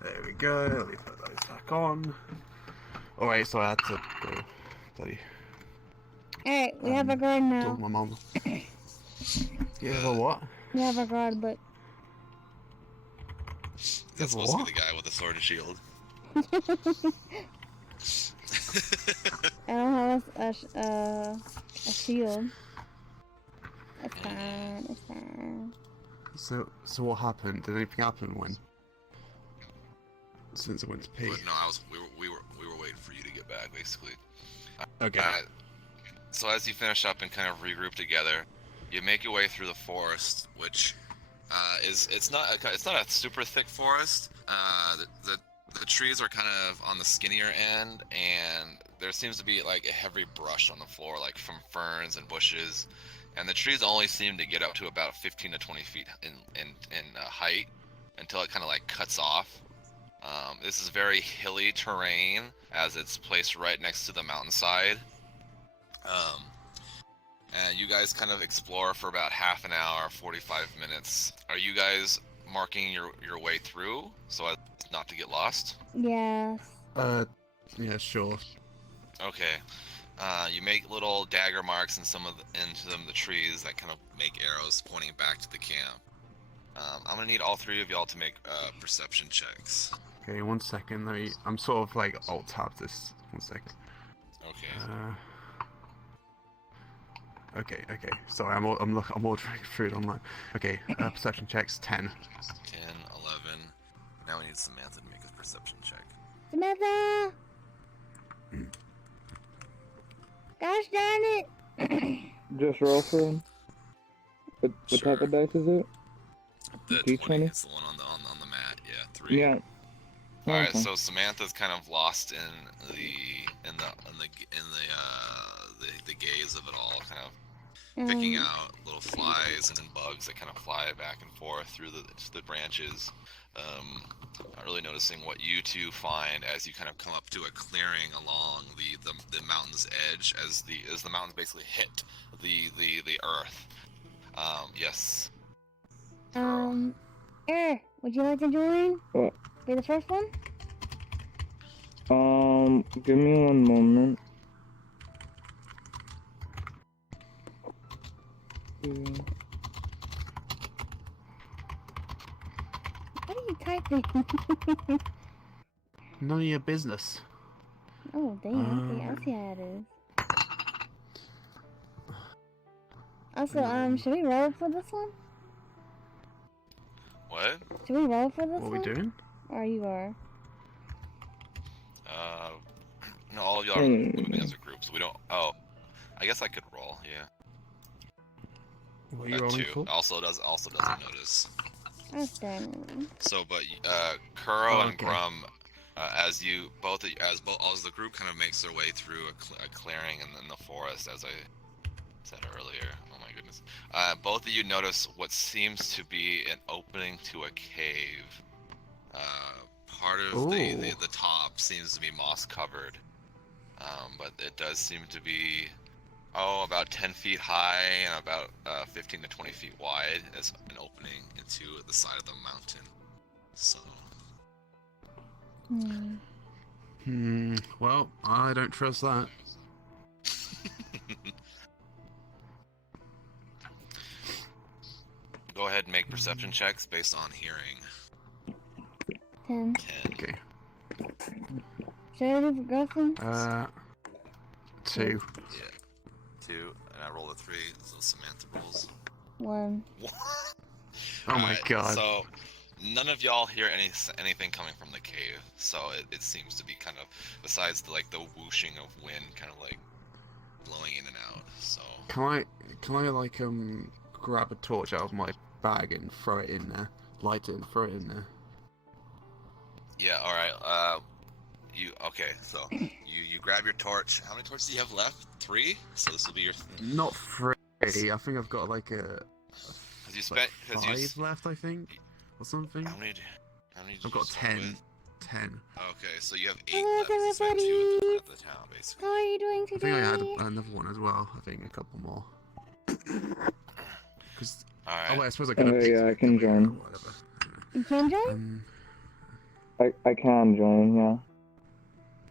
There we go. Let me put those back on. Oh wait, so I had to go. Bloody. Alright, we have a guard now. Told my mum. Yeah, but what? We have a guard, look. That's supposed to be the guy with the sword and shield. I don't have a shield. It's fine, it's fine. So what happened? Did anything happen when? Since I went to pee. But no, we were waiting for you to get back, basically. Okay. So as you finish up and kind of regroup together, you make your way through the forest, which it's not a super thick forest. The trees are kind of on the skinnier end, and there seems to be like a heavy brush on the floor, like from ferns and bushes. And the trees only seem to get up to about 15 to 20 feet in height until it kind of like cuts off. This is very hilly terrain as it's placed right next to the mountainside. And you guys kind of explore for about half an hour, 45 minutes. Are you guys marking your way through so as not to get lost? Yes. Yeah, sure. Okay. You make little dagger marks in into the trees that kind of make arrows pointing back to the camp. I'm gonna need all three of y'all to make perception checks. Okay, 1 second. I'm sort of like alt tab this. 1 second. Okay. Okay. Sorry, I'm ordering food online. Okay. Perception checks 10. 10, 11. Now we need Samantha to make a perception check. Samantha! Gosh darn it! Just roll for him. What type of dice is it? The D20? 20 is the one on the mat. Yeah, 3. Yeah. All right, Okay. so Samantha's kind of lost in the gaze of it all, kind of picking out little flies and bugs that kind of fly back and forth through the branches. Not really noticing what you two find as you kind of come up to a clearing along the mountain's edge as the mountains basically hit the earth. Yes. Would you like to join? What? Be the first one? Give me one moment. What are you typing? None of your business. Oh, damn. Okay, I see how it is. Also, should we roll for this one? What? Should we roll for this What are we one? doing? Or you are? No, all of y'all are moving as a group, so we don't. Oh, I guess I could roll. Yeah. What are you rolling 2 for? also doesn't notice. Gosh darn it. So, but Kuro and okay. Grum, as the group kind of makes their way through a clearing in the forest, as I said earlier. Oh my goodness. Both of you notice what seems to be an opening to a cave. Part of the top seems to be moss covered, but it does seem to be about 10 feet high and about 15 to 20 feet wide as an opening into the side of the mountain. So. Well, I don't trust that. Go ahead and make perception checks based on hearing. 10. 10. Okay. Should I do progressing? 2. Yeah. 2, and I roll a 3, so Samantha rolls. 1. What? Oh my god. So, none of y'all hear anything coming from the cave, so it seems to be kind of, besides the whooshing of wind, kind of like blowing in and out. So. Can I like grab a torch out of my bag and throw it in there, light it and throw it in there? Yeah. All right. Okay. So you grab your torch. How many torches do you have left? 3. So this will be your. Not 3. I think I've got like a. Because you spent. Because 5 left, I think, or something. How many did I've got you start 10. with? 10. Okay, so you have 8 Hello, left. You spent 2 at the town, How basically. are you doing I today? think I had another one as well. I think a couple more. Because All right. oh wait, I suppose I could have picked yeah, I it can or join. whatever. You can join? I can join, yeah.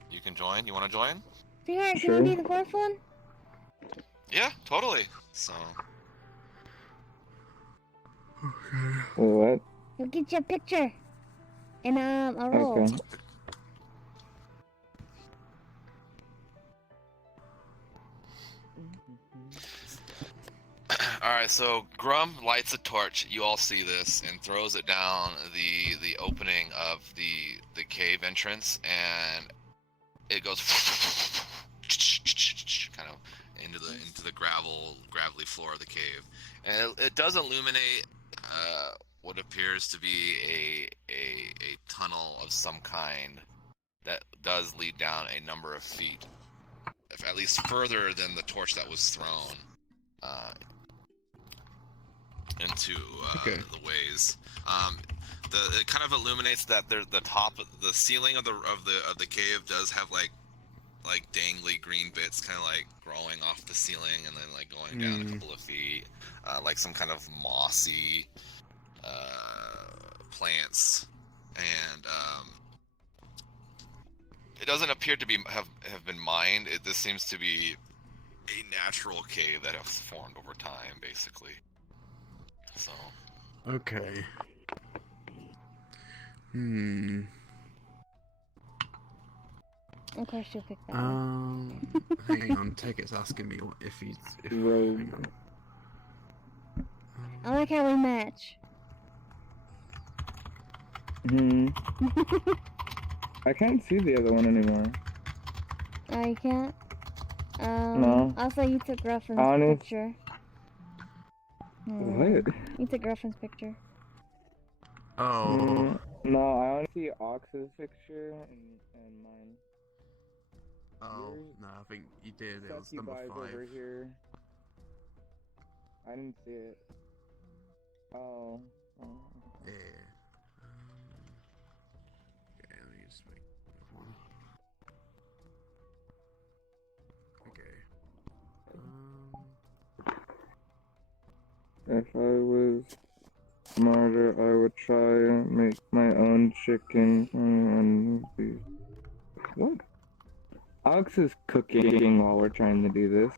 You can join. You want to join? Sweetheart, Sure. can you be the fourth one? Yeah, totally. So. What? We'll get you a picture. And I'll roll. Okay. Alright, so Grum lights a torch, you all see this, and throws it down the opening of the cave entrance, and it goes kind of into the gravelly floor of the cave. And it does illuminate what appears to be a tunnel of some kind that does lead down a number of feet, if at least further than the torch that was thrown into the ways. It kind of illuminates that the ceiling of the cave does have like dangly green bits kind of like growing off the ceiling and then like going down a couple of feet, like some kind of mossy plants, and it doesn't appear to be have been mined. This seems to be a natural cave that has formed over time, basically. So. Okay. Of course you'll pick that one. Hang on, Ticket's asking me if he's... Rogue. Hang on. I like how we match. I can't see the other one anymore. Oh, you can't? No. Also, you took Gruffin's Honest- picture. What? You took Gruffin's picture. Oh. No, I only see Ox's picture and mine. Oh, no, I think you did. It was Sucky number guys 5. over here. I didn't see it. Oh. Yeah. Okay, let me just make one. Okay. If I was smarter, I would try and make my own chicken and beef. What? Alex is cooking while we're trying to do this.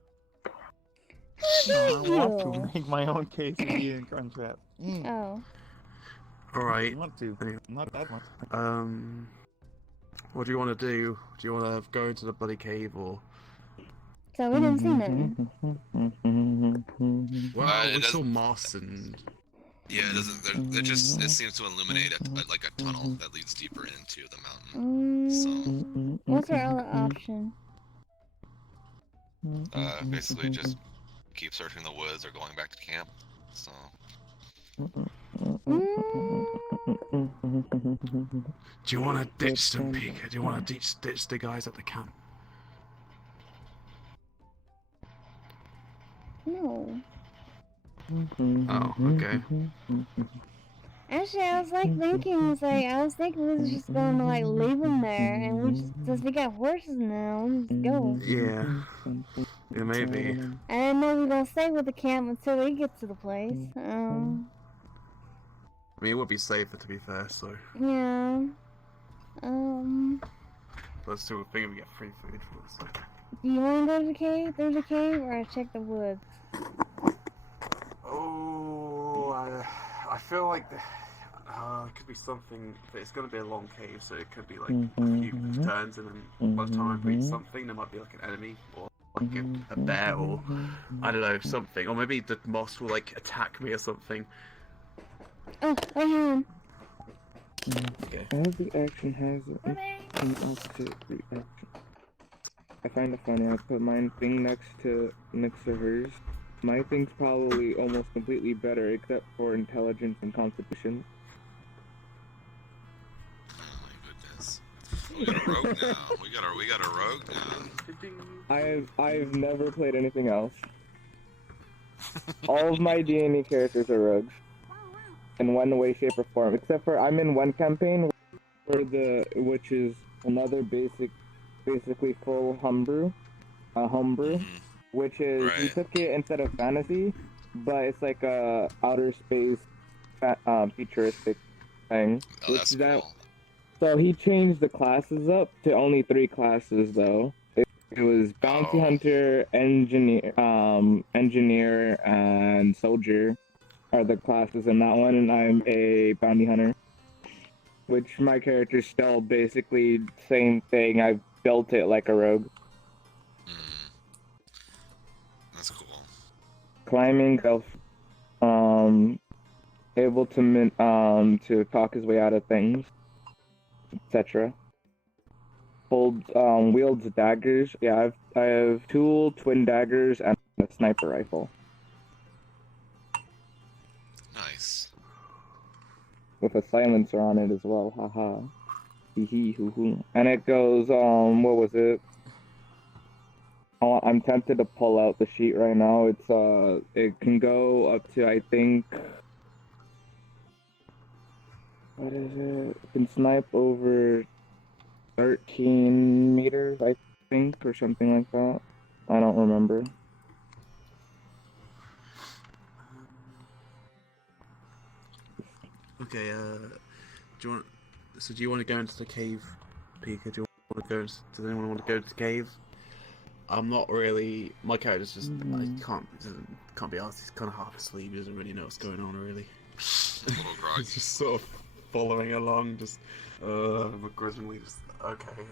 I want to make my own quesadilla and crunchwrap. Oh. Alright. I want to. Not that much. What do you want to do? Do you want to go into the bloody cave or? So we didn't see nothing. Well, it we saw doesn't- moss and. Yeah, it doesn't. It seems to illuminate like a tunnel that leads deeper into the mountain. So, What's our other option? basically just keep searching the woods or going back to camp. So, Do you want to ditch them, Pika? Do you want to ditch the guys at the camp? No. Oh, okay. Actually, I was like thinking, I was thinking we was just going to like leave them there, and we just, since we got horses now, we just go. Yeah. Yeah, maybe. I didn't know we were gonna stay with the camp until we get to the place. I mean, it would be safer to be fair, so. Yeah. Let's still think we get free food for this. Do you want to go to the cave? There's a cave, or I check the woods. Oh, I feel like it could be something. It's gonna be a long cave, so it could be like a few turns, and then by the time I reach something, there might be like an enemy or like a bear or I don't know something, or maybe the moss will like attack me or something. Oh, wait, hang on. Okay. Every action has an opposite reaction. I find it funny. I put my thing next to hers. My thing's probably almost completely better, except for intelligence and constitution. oh my goodness, we got a rogue now. We got a rogue now. I've never played anything else. All of my D&D characters are rogues, in one way, shape, or form. Except for I'm in one campaign which is another basically full homebrew, which is we took it instead of fantasy, but it's like a outer space, futuristic thing. Oh, that's cool. So he changed the classes up to only 3 classes though. It was bounty hunter, engineer, and soldier are the classes in that one, and I'm a bounty hunter. Which my character's still basically same thing. I've built it like a rogue. That's cool. Climbing, able to talk his way out of things, etc. Wields daggers. Yeah, I have 2 twin daggers and a sniper rifle. Nice. With a silencer on it as well, haha. Hee hee hoo hoo. And it goes, what was it? Oh, I'm tempted to pull out the sheet right now. It can go up to, I think, what is it? It can snipe over 13 meters, I think, or something like that. I don't remember. Okay. Do you want to go into the cave, Pika? Do you want to go? Does anyone want to go to the cave? I'm not really. My character's just can't be asked. He's kind of half asleep. He doesn't really know what's going on really. A little groggy. He's just sort of following along, just begrudgingly. Just okay.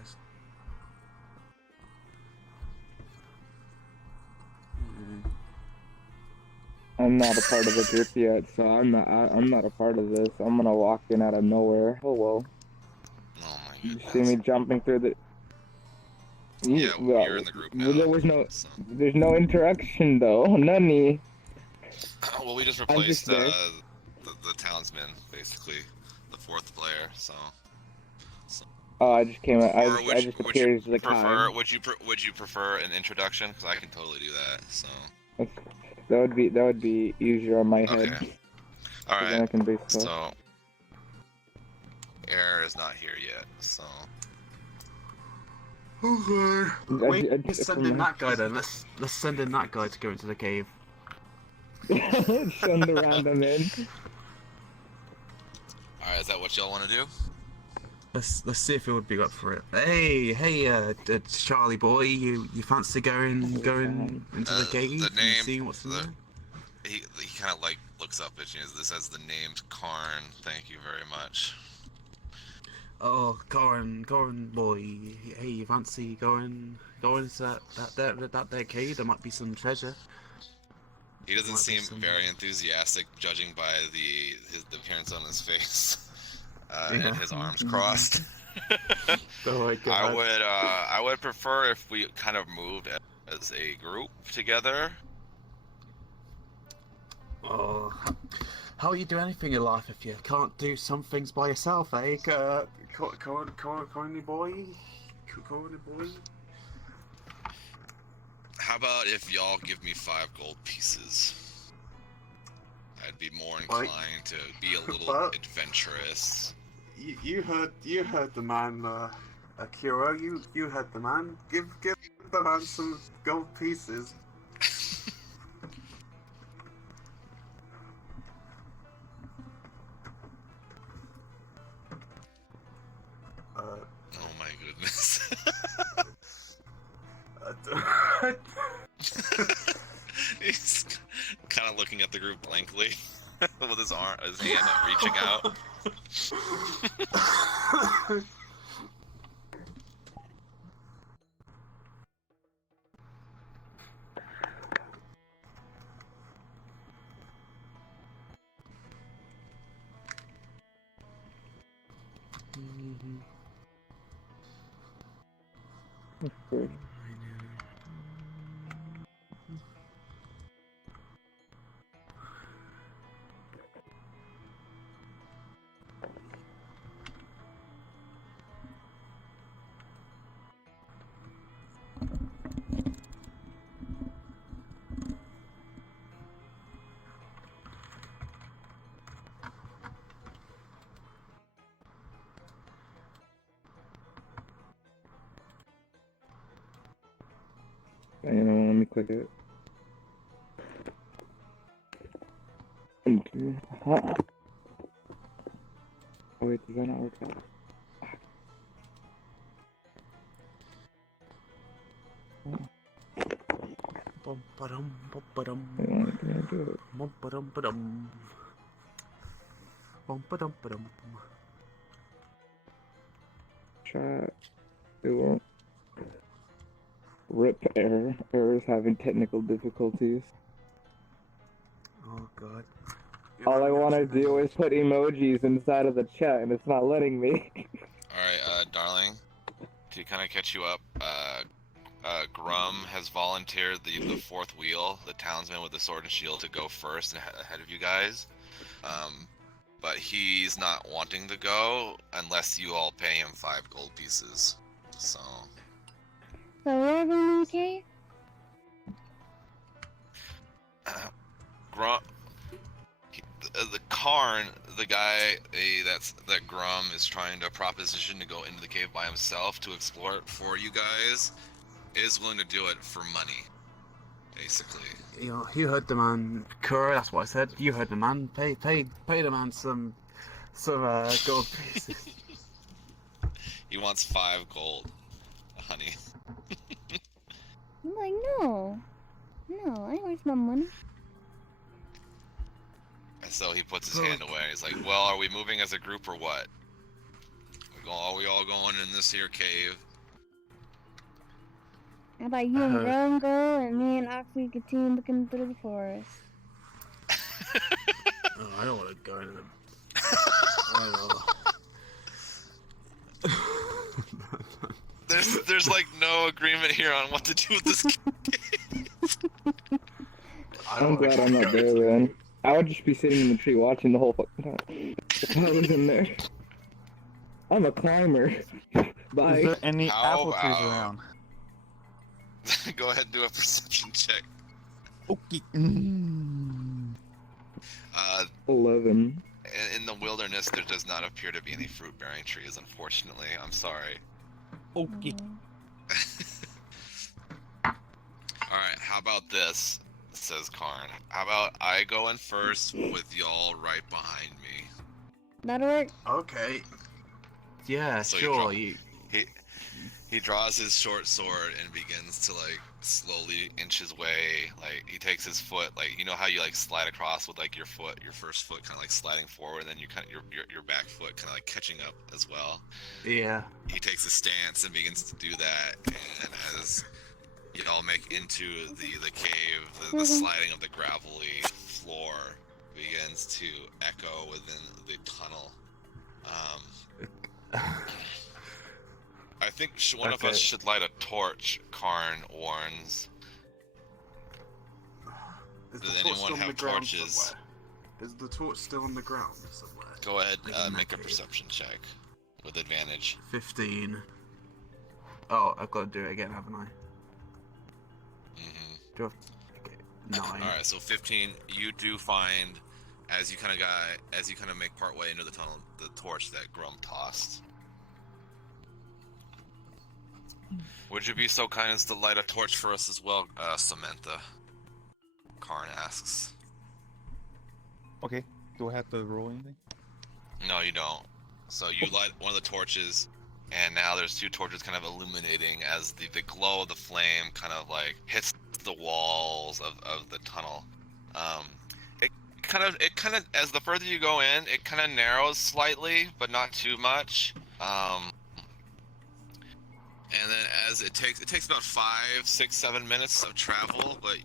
I'm not a part of the group yet, so I'm not a part of this. I'm gonna walk in out of nowhere. Oh well. Oh my You goodness. see me jumping through the. Yeah, Well, you're in the group now. there was no. So. There's no interaction though. None. Well, we just I'm just replaced there. the townsman, basically, the fourth player. So. Oh, I just came out. Or I just would you appeared as the prefer? Kai. Would you prefer an introduction? Because I can totally do that. So. That would be easier on my head. Okay. All Then I right. can base stuff. So. Air is not here yet. So. Okay. Wait, let's send in from- that guy then. Let's send in that guy to go into the cave. Send the random in. All right. Is that what y'all want to do? Let's see if he would be up for it. Hey, Charlie boy, you fancy going into the cave? The and name. seeing what's in there? He kind of like looks up at you. This has the name's Karn. Thank you very much. Oh, Corin boy, hey, you fancy going into that there cave? There might be some treasure. He doesn't Might be seem some- very enthusiastic, judging by the appearance on his face Yeah. and his arms crossed. Oh my god. I would prefer if we kind of moved as a group together. Oh, how will you do anything in life if you can't do some things by yourself, eh? Corny boy? Corny boy? How about if y'all give me 5 gold pieces? I'd be more inclined to be a little But- adventurous. You heard the man, Akira. You heard the man. Give the man some gold pieces. Oh my goodness. He's kind of looking at the group blankly with his hand reaching out. You know, let me click it. Okay. Huh? Oh wait, does that not work out? Bum ba-dum, bum ba-dum, Wait, why can't I do it? bum ba-dum ba-dum. Bum ba-dum ba-dum. Chat. It won't. RIP error. Error's having technical difficulties. Oh god. All I want to do is put emojis inside of the chat, and it's not letting me. Alright, darling, to kind of catch you up, Grum has volunteered the fourth wheel, the townsman with the sword and shield, to go first ahead of you guys. But he's not wanting to go unless you all pay him 5 gold pieces. So we're going in the cave? Grum, the Karn, the guy that Grum is trying to proposition to go into the cave by himself to explore it for you guys, is willing to do it for money, basically. You heard the man, Kura, that's what I said. You heard the man. Pay the man some gold pieces. He wants 5 gold, honey. I'm like, no. No, I ain't waste my money. And so he puts his hand away and he's like, well, are we moving as a group or what? Are we all going in this here cave? How about you and Grum go, and me and Oxley continue looking through the forest? I don't want to go in them. I don't know. There's like no agreement here on what to do with this game. I'm glad I'm not there, man. I would just be sitting in the tree watching the whole fucking time. If I was in there. I'm a climber. Bye. Is there any How apple trees about- around? Go ahead and do a perception check. Okay. 11. In the wilderness, there does not appear to be any fruit-bearing trees, unfortunately. I'm sorry. Okay. Alright, how about this? Says Karn. How about I go in first with y'all right behind me? That'll work. Okay. Yeah, So sure. He draws his short sword and begins to like slowly inch his way. Like he takes his foot, like you know how you like slide across with like your first foot kind of like sliding forward, and then you kind of your back foot kind of like catching up as well. Yeah. He takes a stance and begins to do that, and as y'all make into the cave, the sliding of the gravelly floor begins to echo within the tunnel. I think one of us should light a torch, Karn warns. Does anyone have torches? Is the torch still on the ground somewhere? Go ahead, make a perception check with advantage. 15. Oh, I've got to do it again, haven't I? Mm-hmm. Do I have... Okay. 9. Alright, so 15, you do find, as you kind of make part way into the tunnel, the torch that Grum tossed. Would you be so kind as to light a torch for us as well, Samantha? Karn asks. Okay. Do I have to roll anything? No, you don't. So you light one of the torches, and now there's two torches kind of illuminating as the glow of the flame kind of like hits the walls of the tunnel. It kind of as the further you go in, it kind of narrows slightly, but not too much. And then as it takes about 5, 6, 7 minutes of travel, but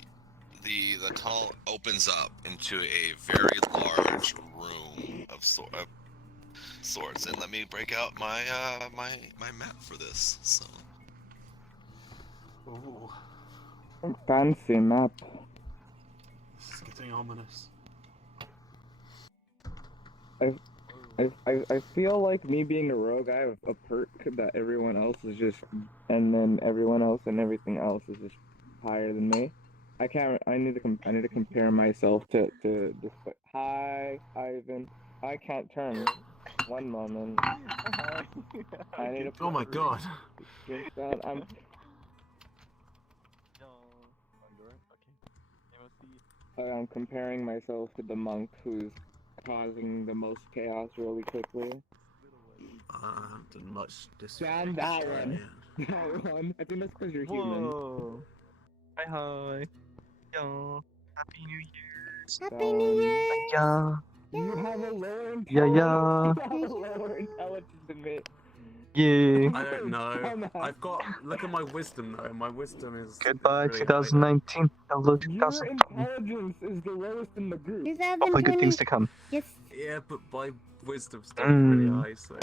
the tunnel opens up into a very large room of sorts. And let me break out my my map for this. So. Ooh. Fancy map. It's getting ominous. I feel like me being a rogue, I have a perk that everyone else is just, and then everyone else and everything else is just higher than me. I need to compare myself to hi, Ivan. I can't turn. One moment. I need to. Oh my god. I'm. I'm comparing myself to the monk who's causing the most chaos really quickly. I haven't done much this Damn that one. That one. I think that's because you're human. Whoa. Hi. Yo. Happy New Year. Happy New Year! Yeah. You have a lower intelligence. Yeah. You have a lower intelligence than me. Yeah. I don't know. I've got. Look at my wisdom though. My wisdom is. Goodbye, really 2019. Hello, Your 2020. intelligence is the lowest in the group. Hopefully, good 2020. things to come. Yes. Yeah, but my wisdom's still pretty high, so.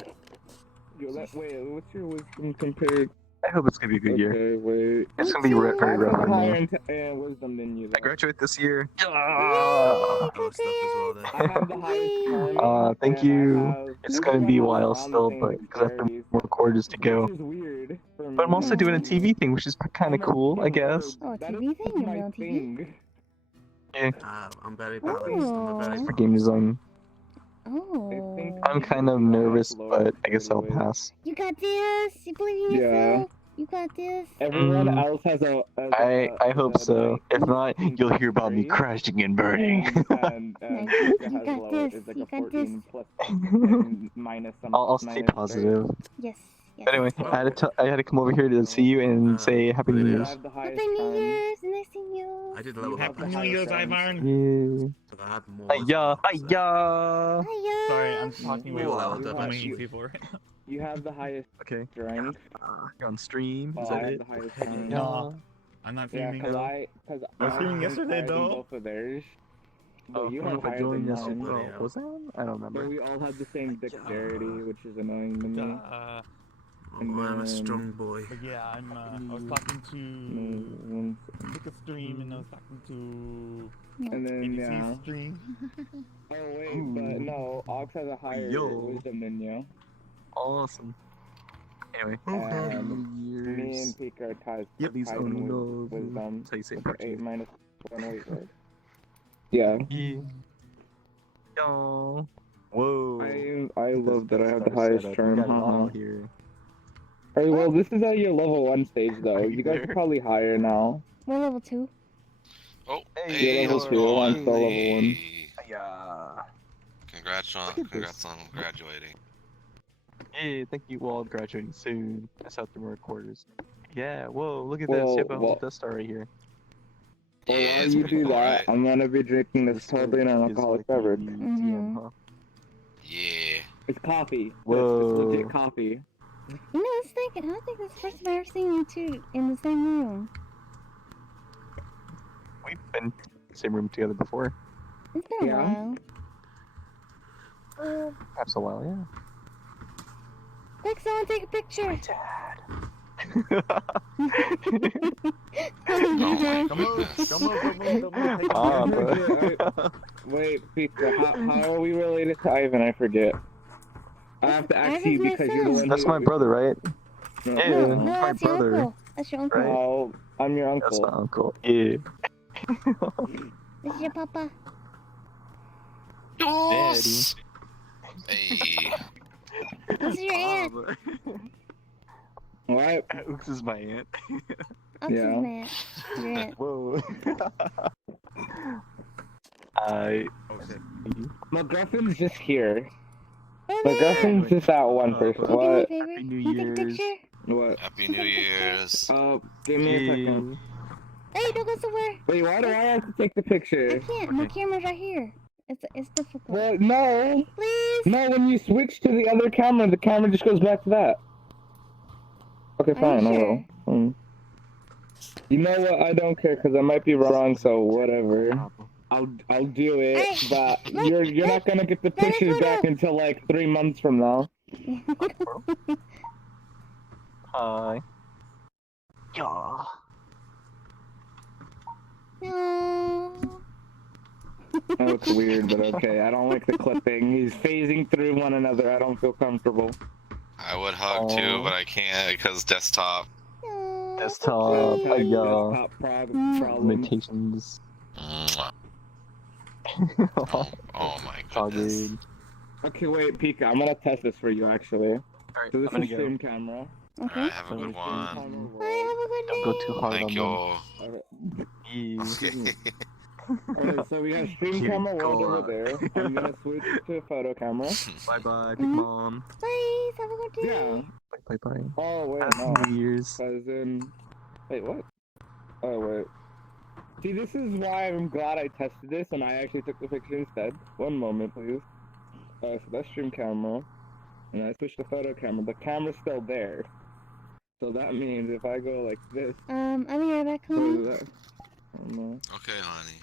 Wait, what's your wisdom compared? I hope it's gonna be a good year. Okay, wait. It's gonna be very rough on higher me. wisdom than you. I graduate this year. Oh, stuff as well then. I have the highest charm, Thank and I you. have It's gonna be a while still, thing but with because I have charities, more quarters to go. Which is weird for me. But I'm also doing a TV thing, which is kind of cool, I guess. Oh, a That TV is thing? You're my on TV? thing. Yeah, I'm very balanced. I'm a very for game design. Oh. I'm kind of nervous, but I guess I'll pass. You got this. You believe in Yeah. yourself. You got this. Everyone Mm. else has a. I hope so. If not, you'll hear about me crashing and burning. And Nice. Jessica You has got lower. this. It's like You a got 14 plus minus some. I'll stay minus positive. Yes. Yes. But anyway, I had to come over here to see you and say Happy New You Year's. have the highest Happy New charm. Year's. Nice seeing you. I did You level have up. the New highest Year's, charm. Ivan. Yeah. But I had more. Hiya, wisdom, so- hiya. Hiya. Sorry, I'm talking way You loud. allowed I'm that. meeting people right now. You have the highest Okay, strength. you're on stream. Well, Is I that have it? the highest Yeah. strength. No. I'm not Yeah, streaming. because I was I'm streaming yesterday, higher than though. both of theirs. But Oh, you from have if I higher joined than yesterday. mine. Oh, was that one? I don't But remember. we all have the same dexterity, which is annoying to me. And I'm a then- strong boy. But yeah, I was talking to I took a stream and I was talking to And then, ADC's yeah. stream. Oh, wait, but no, Ox has a higher Yo. wisdom than you. Awesome. Anyway, And New me Year's. and Pika are tied, Yep. tied in with wisdom. That's how you say With part 8 two. minus 1 weight, right? Yeah. Yeah. Yo. Whoa. I This love that I have the star highest setup. charm, We got it all haha. here. Alright, well, this is at your level 1 stage, though. Are You you guys there? are probably higher now. We're level 2. Oh, Hey, hey, you're how's level it two, going? I'm still level one. Hey. Yeah. Congrats Look at congrats this. on graduating. Hey, thank you all graduating soon. That's out 3 more quarters. Yeah, whoa, look at Whoa, this. You have a whole whoa. Death Star right here. Well, Yeah, while it's you pretty do cool, that, right? I'm gonna be drinking this one totally is non-alcoholic like beverage. the Mhm. DM, huh? Yeah. It's coffee. Whoa. It's legit coffee. You know, I was thinking, I think this is the first time I've ever seen you two in the same room. We've been in the same room together before. It's been a Yeah. while. Perhaps a while, yeah. Quick, someone take a picture. Dad. Oh my Come on, goodness. come on, take a Ah, picture. but... Wait, Pika, how are we related to Ivan? I forget. I have to ask you Ivan's my because you're the son. one That's who... my brother, right? No, Yeah. No, my that's your brother. uncle. That's your uncle. Right. No, I'm your That's uncle. my uncle. Yeah. This is your papa. Yes. Hey. This is your aunt. What? Oops is my aunt. Ox's Yeah. aunt. Your aunt. Whoa. I. McGuffin's just here. Oh, there. McGuffin's just that one person. Can you do me a What? favor? Happy Can New you take a Year's. picture? What? Happy New Year's. Give me a second. Hey, don't go somewhere. Wait, why do I have to take the picture? I can't. My camera's right here. It's difficult. Well, no. Please. No, when you switch to the other camera, the camera just goes back to that. Okay, Are you fine, I sure? will. You know what? I don't care because I might be wrong, so whatever. I'll do it, Hey, but look, you're not gonna get the let me pictures back photo. until like 3 months from now. Hi. Yeah. No. That looks weird, but okay. I don't like the clipping. He's phasing through one another. I don't feel comfortable. I would hug too, but I can't because desktop. No. Desktop. Please. Yeah. Desktop problem. Limitations. Mwah. Oh my All goodness. good. Okay, wait, Pika. I'm gonna test this for you actually. Alright, So this I'm is gonna go. stream camera. Okay. Alright, have a good one. Bye. Have a good day. Don't go too hard Thank on you. them. Okay. Yeah. Okay. Alright, so we have stream Dear camera world over God. there. I'm gonna switch to a photo camera. Bye bye, big Mhm. mom. Please have a good day. Yeah. Bye bye bye. Oh wait, no. Happy New Year's. Cause in. Wait, what? Oh wait. See, this is why I'm glad I tested this and I actually took the picture instead. One moment, please. So that's stream camera, and I switched to photo camera. The camera's still there, so that means if I go like this, I'll be right back what home. is that? Oh no. Okay, honey.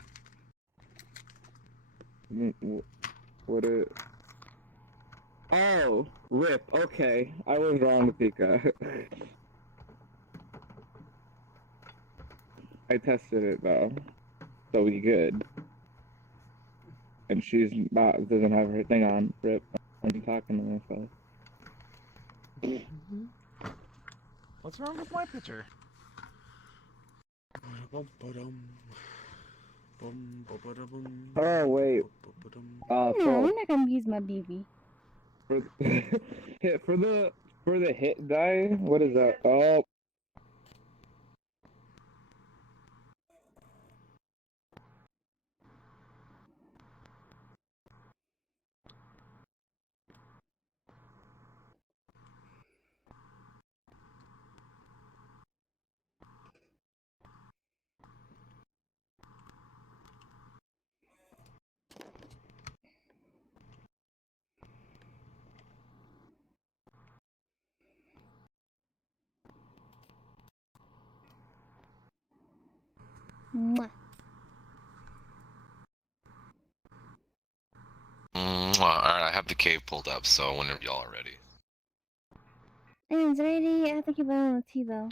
What it? Oh, rip. Okay, I was wrong, Pika. I tested it though, so we good. And she's not doesn't have her thing on. Rip. I'm talking to myself. What's wrong with my picture? Oh wait. No, So I'm not gonna use my BB. for for the hit die, what is that? Oh. Mwah. have the cave pulled up, so whenever y'all are ready. It's ready. I have to keep it on the T though.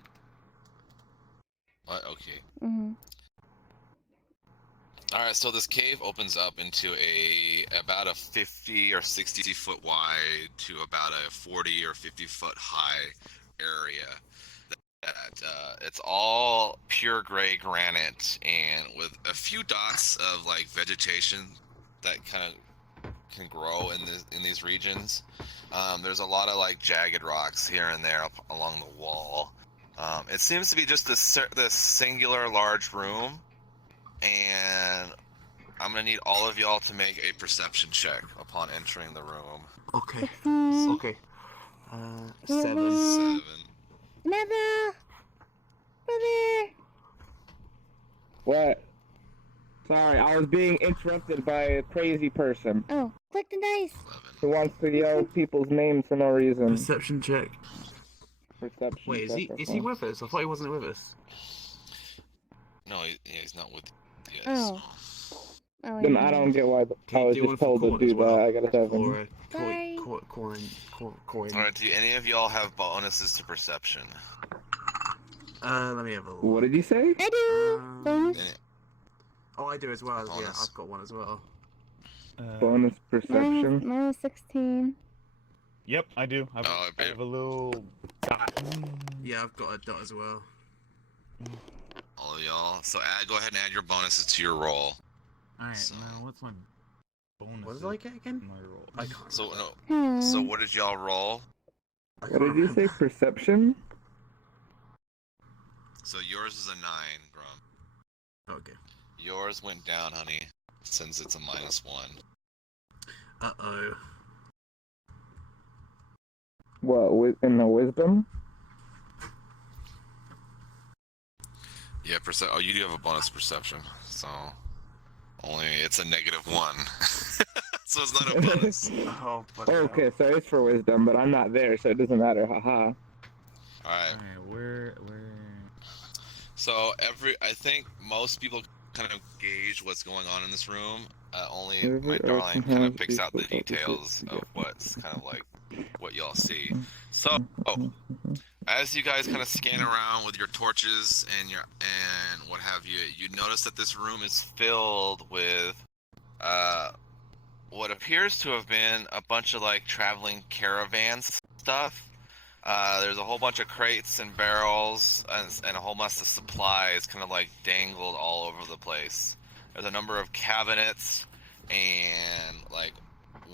What? Okay. Mm-hmm. Alright, so this cave opens up into about a 50 or 60 foot wide to about a 40 or 50 foot high area. It's all pure gray granite and with a few dots of like vegetation that kind of can grow in these regions. There's a lot of like jagged rocks here and there up along the wall. It seems to be just this singular large room, and I'm gonna need all of y'all to make a perception check upon entering the room. Okay. Okay. 7. 7. Another. Brother. What? Sorry, I was being interrupted by a crazy person Oh, click the dice. 11. who wants to yell people's names for no reason. Perception check. Perception. Wait, is check, he with us? I thought he wasn't with us. No, he's not with you. Oh. Oh, Then yeah. I don't get why Can I you was do just one for told to Corn do as well? that. I got a 7. Or Sorry. coin. Alright, do any of y'all have bonuses to perception? Let me have a look. What did you say? I do. Bonus. Any- Oh, I do as well. Yeah, Bonus. I've got one as well. Bonus perception. Mine was 16. Yep, I do. I Oh, I have a little dot. Yeah, I've got a dot as well. all of y'all. So go ahead and add your bonuses to your roll. Alright, So- now what's my bonus? What did I get again? My roll. I can't. So no. Hmm. So what did y'all roll? What did you say? Perception? So yours is a 9, Grum. Okay. Yours went down, honey, since it's a -1. Uh-oh. What? In the wisdom? Yeah, oh, you do have a bonus perception, so only it's a -1. So it's not a bonus. Oh, Okay, so it's for wisdom, but I'm not there, so it doesn't matter. Haha. Alright. Alright, where? So I think most people kind of gauge what's going on in this room. Only my darling kind of picks out the details of what's kind of like what y'all see. So, as you guys kind of scan around with your torches and what have you, you notice that this room is filled with what appears to have been a bunch of like traveling caravans stuff. There's a whole bunch of crates and barrels and a whole mess of supplies kind of like dangled all over the place. There's a number of cabinets and like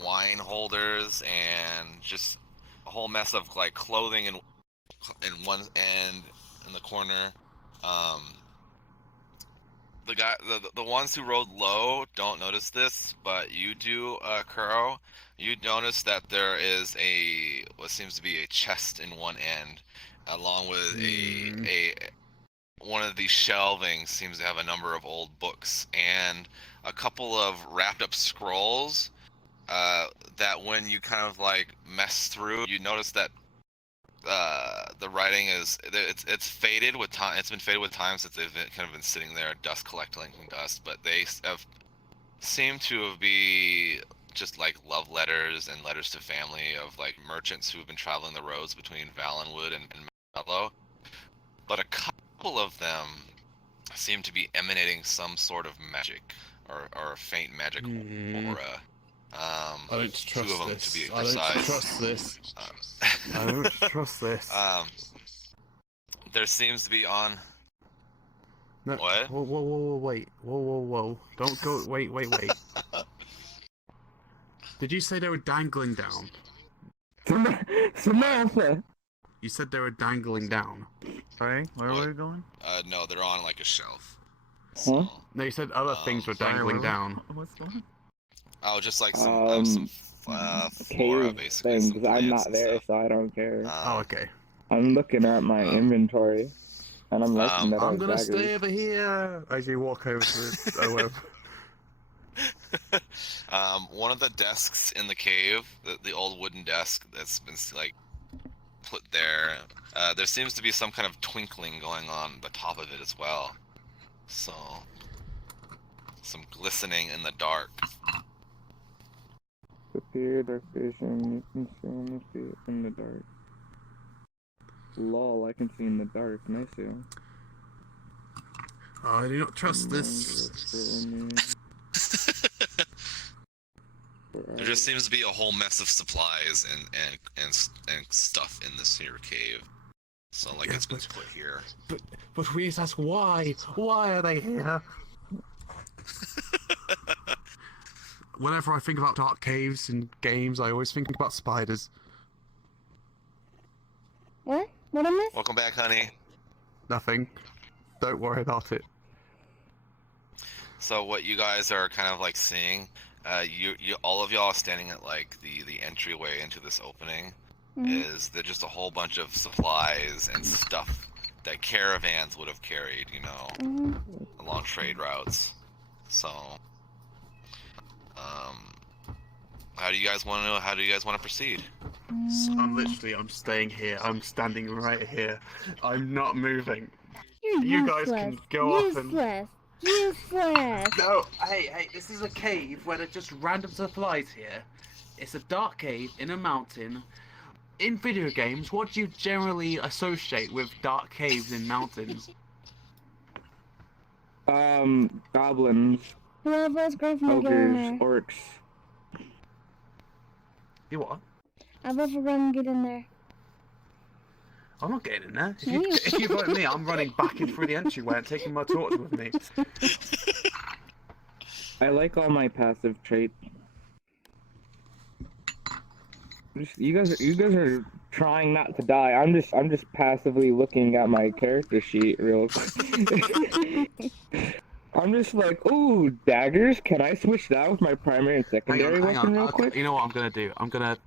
wine holders and just a whole mess of like clothing in one end in the corner. The ones who rode low don't notice this, but you do, Kuro. You notice that there is what seems to be a chest in one end, along with one of these shelving seems to have a number of old books and a couple of wrapped up scrolls. That when you kind of like mess through, you notice that the writing it's faded with time. It's been faded with time since they've kind of been sitting there, dust collecting dust. But they seem to be just like love letters and letters to family of like merchants who have been traveling the roads between Valenwood and Mellow. But a couple of them seem to be emanating some sort of magic or faint magic aura. I don't trust 2 of them this. to be I don't precise. trust this. I don't trust this. There seems to be on. No. What? Whoa, wait. Whoa. Don't go. Wait. Did you say they were dangling down? Samantha! You said they were dangling down. Sorry, where What? were we going? No, they're on like a shelf. Huh? So, No, you said other things were dangling down. What's going on? oh, just like some flora, Cave basically. Some things. I'm plants not and there, stuff. so I don't care. Oh, okay. I'm looking at my inventory, and I'm liking that I I'm have gonna daggers. stay over here as you walk over to a web. One of the desks in the cave, the old wooden desk that's been like put there, there seems to be some kind of twinkling going on the top of it as well. So, some glistening in the dark. appear, dark vision, you can only see it in the dark. Lol, I can see in the dark, nice you. Oh, I do not trust this. There just seems to be a whole mess of supplies and stuff in this here cave. So like it's been put here. But we just ask why? Why are they here? Whenever I think about dark caves and games, I always think about spiders. What? What I missed? Welcome back, honey. Nothing. Don't worry about it. So what you guys are kind of like seeing, you all of y'all are standing at like the entryway into this opening. Is there just a whole bunch of supplies and stuff that caravans would have carried, you know, along trade routes. So, how do you guys want to proceed? So I'm staying here. I'm standing right here. I'm not moving. You guys can go off and... Useless! No, hey, this is a cave where there's just random supplies here. It's a dark cave in a mountain. In video games, what do you generally associate with dark caves in mountains? Goblins, Whoever's girlfriend ogres, orcs. You what? I vote for run and get in there. I'm not getting in there. If you vote me, I'm running back in through the entryway and taking my torch with me. I like all my passive traits. You guys are trying not to die. I'm just passively looking at my character sheet real quick. I'm just like, ooh, daggers. Can I switch that with my primary and secondary weapon real quick? You know what I'm gonna do? I'm gonna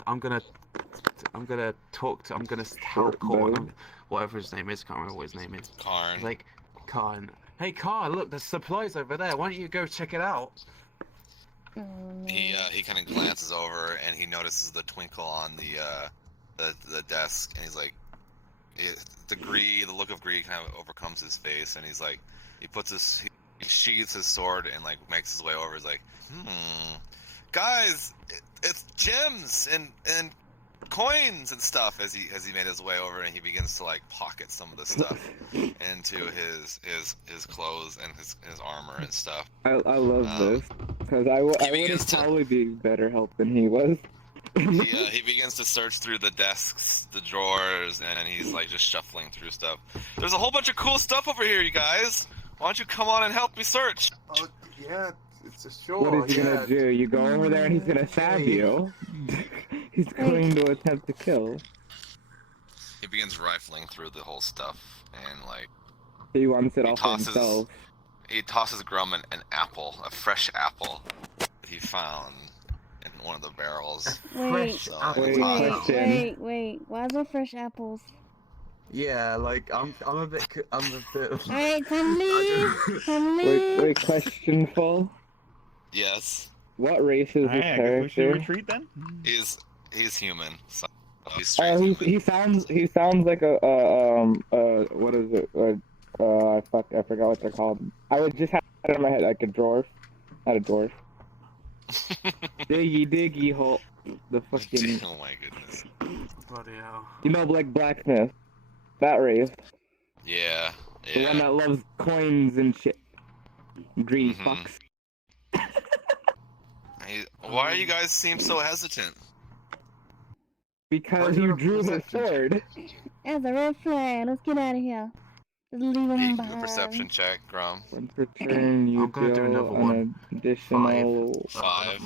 tell Corn, whatever his name is. Can't remember what his name is. Karn. Like, Karn. Hey, Karn, look, there's supplies over there. Why don't you go check it out? He kind of glances over and he notices the twinkle on the desk, and he's like, the look of greed kind of overcomes his face, and he's like, he sheathes his sword and like makes his way over. He's like, guys, it's gems and coins and stuff. As he made his way over, and he begins to like pocket some of the stuff into his clothes and his armor and stuff. I love this because I would probably be better help than he was. He begins to search through the desks, the drawers, and he's like just shuffling through stuff. There's a whole bunch of cool stuff over here, you guys. Why don't you come on and help me search? Oh yeah, it's a sure. What is he gonna do? You go over there and he's gonna stab you. He's going to attempt to kill. He begins rifling through the whole stuff, and like he wants it all for himself. He tosses Grum an apple, a fresh apple that he found in one of the barrels. Wait. Why is there fresh apples? Yeah, like I'm a bit. Alright, come leave. Wait, questionful. Yes. What race is this character? We should retreat then. He's human. So he's he sounds like a what is it? I forgot what they're called. I would just have it in my head like a dwarf, not a dwarf. Diggy hole. The fucking. Oh my goodness. Bloody hell. You know, like blacksmith. That race. Yeah. The one that loves coins and shit. Greedy fucks. Why do you guys seem so hesitant? Because you drew the sword. That's a red flag. Let's get out of here. Just leave him Make a behind. perception check, Grum. Once per turn, you deal an additional 5.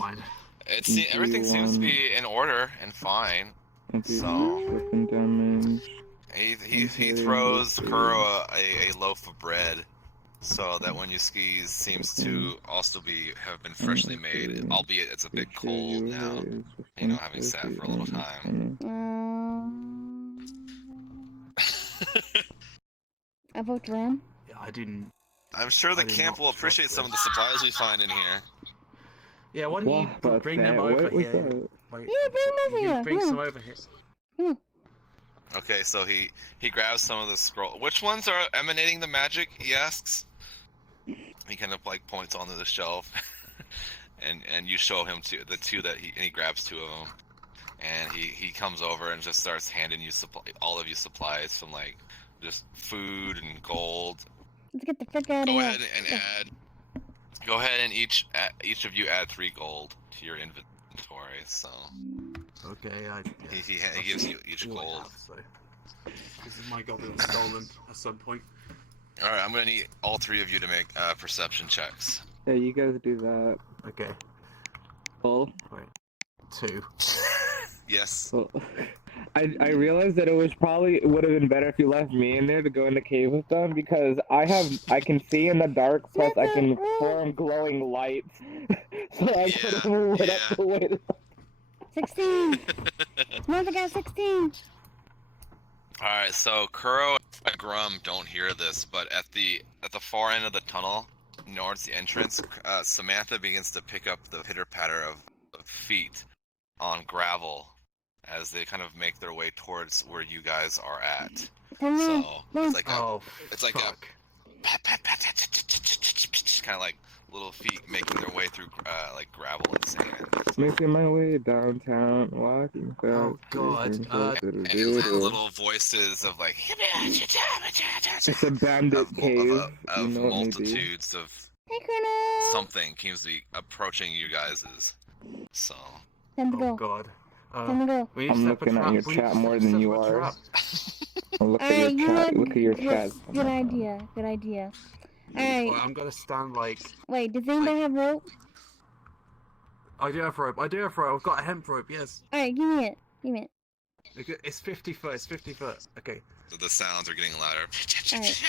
Everything seems to be in order and fine. So weapon damage. he throws Kuro a loaf of bread, so that when you skis seems to also have been freshly made, albeit it's a bit cold now. You know, having sat for a little time. I vote Ram. Yeah, I didn't. I'm sure the camp will appreciate some of the supplies we find in here. Yeah, why don't you bring them over here? Wait, Yeah, bring them over here. Bring some over here. Okay, so he grabs some of the scroll. Which ones are emanating the magic? He asks. He kind of like points onto the shelf, and you show him the two that he grabs two of them, and he comes over and just starts handing you all of you supplies from like just food and gold. Let's get the frick out of Go here. ahead and add. Go ahead and each of you add 3 gold to your inventory. So. Okay, He gives you each gold. So. This is my gold that was stolen at some point. Alright, I'm gonna need all 3 of you to make perception checks. Yeah, you guys do that. Okay. Well, Wait. 2. Yes. well, I realized that it would have been better if you left me in there to go in the cave with them because I can see in the dark, plus I can form glowing lights. So I could have lit up the way. 16. Samantha got 16. Alright, so Kuro and Grum don't hear this, but at the far end of the tunnel, towards the entrance, Samantha begins to pick up the pitter-patter of feet on gravel as they kind of make their way towards where you guys are at. So it's like a kind of like little feet making their way through like gravel and sand. Making my way downtown, walking fast. Oh God! And you hear little voices of like it's a bandit cave. of you know multitudes of Hey, Colonel. something seems to be approaching you guys. So. Time to Oh go. God! Time to go. We need to I'm set up a looking at trap. your We need chat to more set than up you a are. trap. Look at Alright, your chat. Look at your chat. Good idea. Good idea. Alright. Well, I'm gonna stand like. Wait, does anybody have rope? I do have rope. I've got a hemp rope. Yes. Alright, give me it. Give me it. It's 50 foot. It's 50 foot. Okay. So the sounds are getting louder. Alright.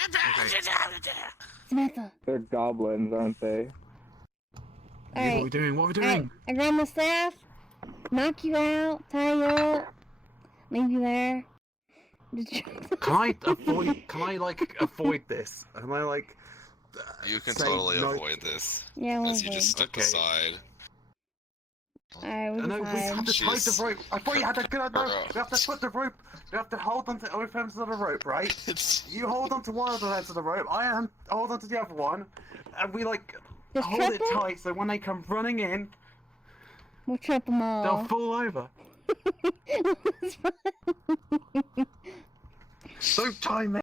Samantha. They're goblins, aren't they? What are Alright. we doing? What are we doing? Alright, I grab my staff, knock you out, tie you up, leave you there. Can I avoid? Can I like avoid this? Am I like? You can say totally no- avoid this Yeah, we'll as you just step Okay. aside. Alright, I we'll know we have to tie the Jeez. rope. I thought you had to get no. We have to put the rope. We have to hold onto both ends of the rope, right? You hold onto one of the ends of the rope. I hold onto the other one, and we like Just hold trap it them? tight so when they come running in, We'll trap them they'll all. fall over. It's fine. Don't tie me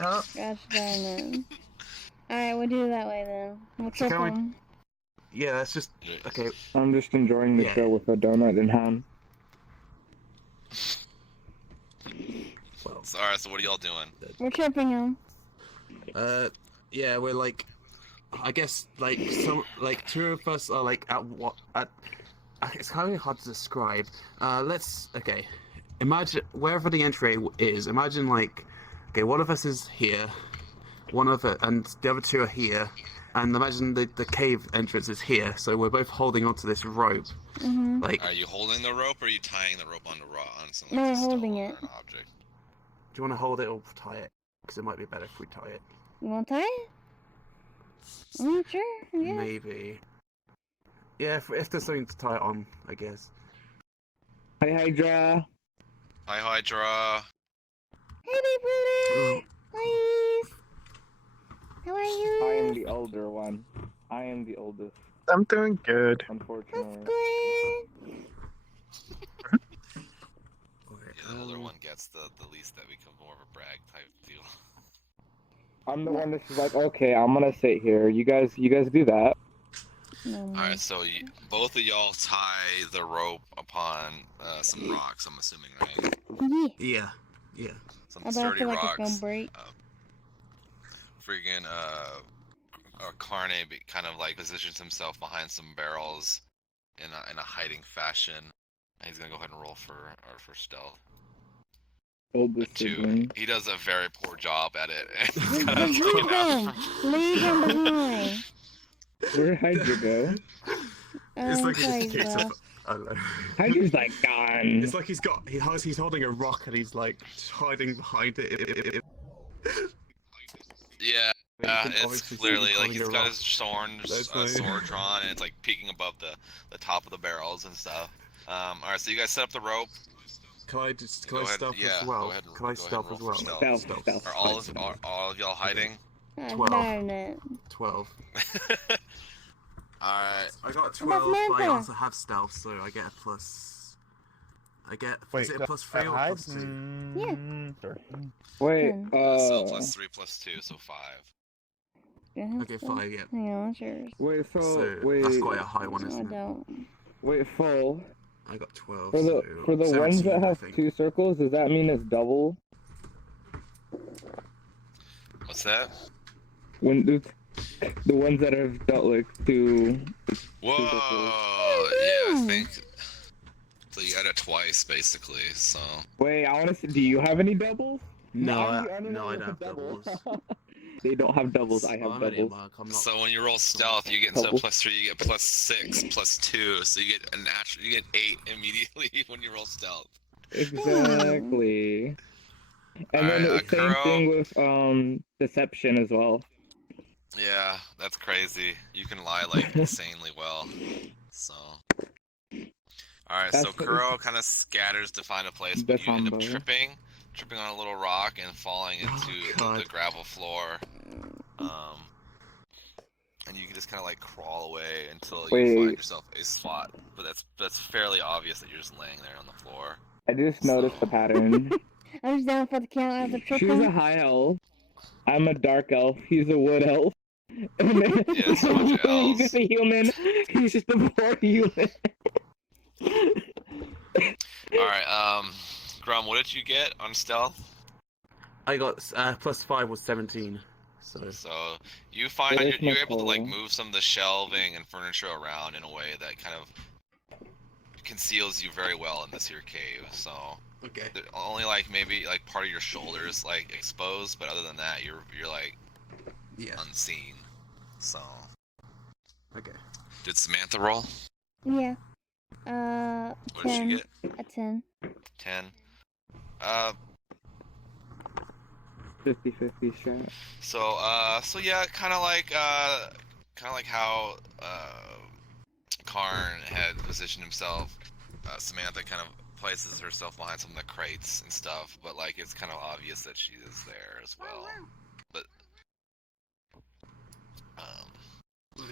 up. Gosh darn it. Alright, we'll do it that way then. We'll trap can we- them. Yeah, that's just okay. I'm just enjoying the Yeah. show with a donut in hand. Well, So, alright, so what are y'all doing? We're trapping them. yeah, we're like, I guess like two of us are like at. It's kind of hard to describe. Okay. Imagine wherever the entry is. Imagine like, okay, one of us is here, and the other 2 are here, and imagine the cave entrance is here. So we're both holding onto this rope. Mm-hmm. Like, Are you holding the rope or are you tying the rope on something No, like a stone holding or it. an object? do you want to hold it or tie it? Because it might be better if we tie it. You want to tie it? I'm not sure. Yeah. Maybe. Yeah, if there's something to tie it on, I guess. Hi, Hydra. Hi, Hydra. Hey there, brother. Please. How are you? I am the older one. I am the oldest, I'm doing good. That's unfortunately. good. Yeah, the older one gets the least that becomes more of a brag type deal. I'm the one that's just like, okay, I'm gonna sit here. You guys do that. No, Alright, so both of y'all tie the rope upon some rocks, I'm assuming, right? Yeah. Yeah. Some Although I sturdy feel like rocks. it's gonna break. Freaking Carne kind of like positions himself behind some barrels in a hiding fashion. And he's gonna go ahead and roll for stealth. Oldest 2. sibling. He does a very poor job at it. Leave him. Leave him behind. Where'd Hydra go? It's like sorry, a case bro. of. I don't know. Hydra's like gone. It's like he's holding a rock and he's like hiding behind it. Yeah, it's Obviously clearly like holding he's a got rock. his sword drawn and it's like peeking above the top of the barrels and stuff. Alright, so you guys set up the rope. Can I Go stealth ahead, yeah, as well? go ahead and- Can I go ahead and stealth roll as for well? stealth. Stealth. Are all of y'all hiding? Gosh 12. darn it. 12. Alright. I got What about 12, but I Samantha? also have stealth, so I get a plus. Is it a plus 3 or hide? plus 2? Yeah. Sure. Wait, So plus 3 plus 2, so 5. Okay, 5, yeah. Hang on, what's yours? wait, So wait, that's quite a high one, No, I isn't it? don't. wait, full. I got 12, For the so for the ones 17, that I have think. 2 circles, does that mean it's double? What's that? When the ones that have got like 2. Whoa! Yeah, I think. So you got it twice, basically. So. Wait, I want to see. Do you have any doubles? No, I'm the only no, one I with don't have a double. doubles. They don't have doubles. I Well, have I'm only a doubles. monk, I'm not... So when you roll stealth, you get instead of Double. plus 3, you get plus 6, plus 2. So you get a natural. You get 8 immediately when you roll stealth. Exactly. And then Alright, the same Kuro. thing with deception as well. Yeah, that's crazy. You can lie like insanely well. So. Alright, so That's what Kuro kind of scatters to find a place, but you end up Defambo. tripping on a little rock and falling into the gravel floor. And you can just kind of like crawl away until you Wait. find yourself a spot. But that's fairly obvious that you're just laying there on the floor. I just noticed the pattern. I'm just down for the count as a She's triple. a high elf. I'm a dark elf. He's a wood elf. And then Yeah, it's a bunch of elves. he's just a human. He's just a poor human. Alright, Grum, what did you get on stealth? I got plus 5 was 17. So you find There's you're my able to like total. move some of the shelving and furniture around in a way that kind of conceals you very well in this here cave. So Okay. only like maybe like part of your shoulders like exposed, but other than that, you're like Yeah. unseen. So Okay. did Samantha roll? Yeah. What did 10. she get? A 10. 10. 50-50 strat. So yeah, kind of like how Karn had positioned himself. Samantha kind of places herself behind some of the crates and stuff, but like it's kind of obvious that she is there as well. But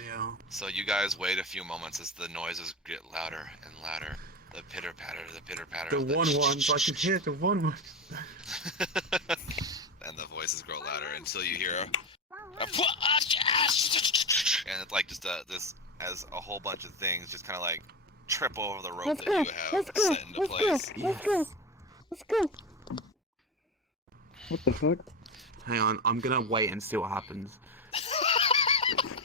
Yeah. so you guys wait a few moments as the noises get louder and louder. The pitter patter, the pitter patter. The one ones, I can hear the one one. And the voices grow louder until you hear and it's like just this as a whole bunch of things just kind of like trip over the rope Let's that go. you have Let's go. set into Let's place. go. Let's go. Let's go. What the fuck? Hang on, I'm gonna wait and see what happens.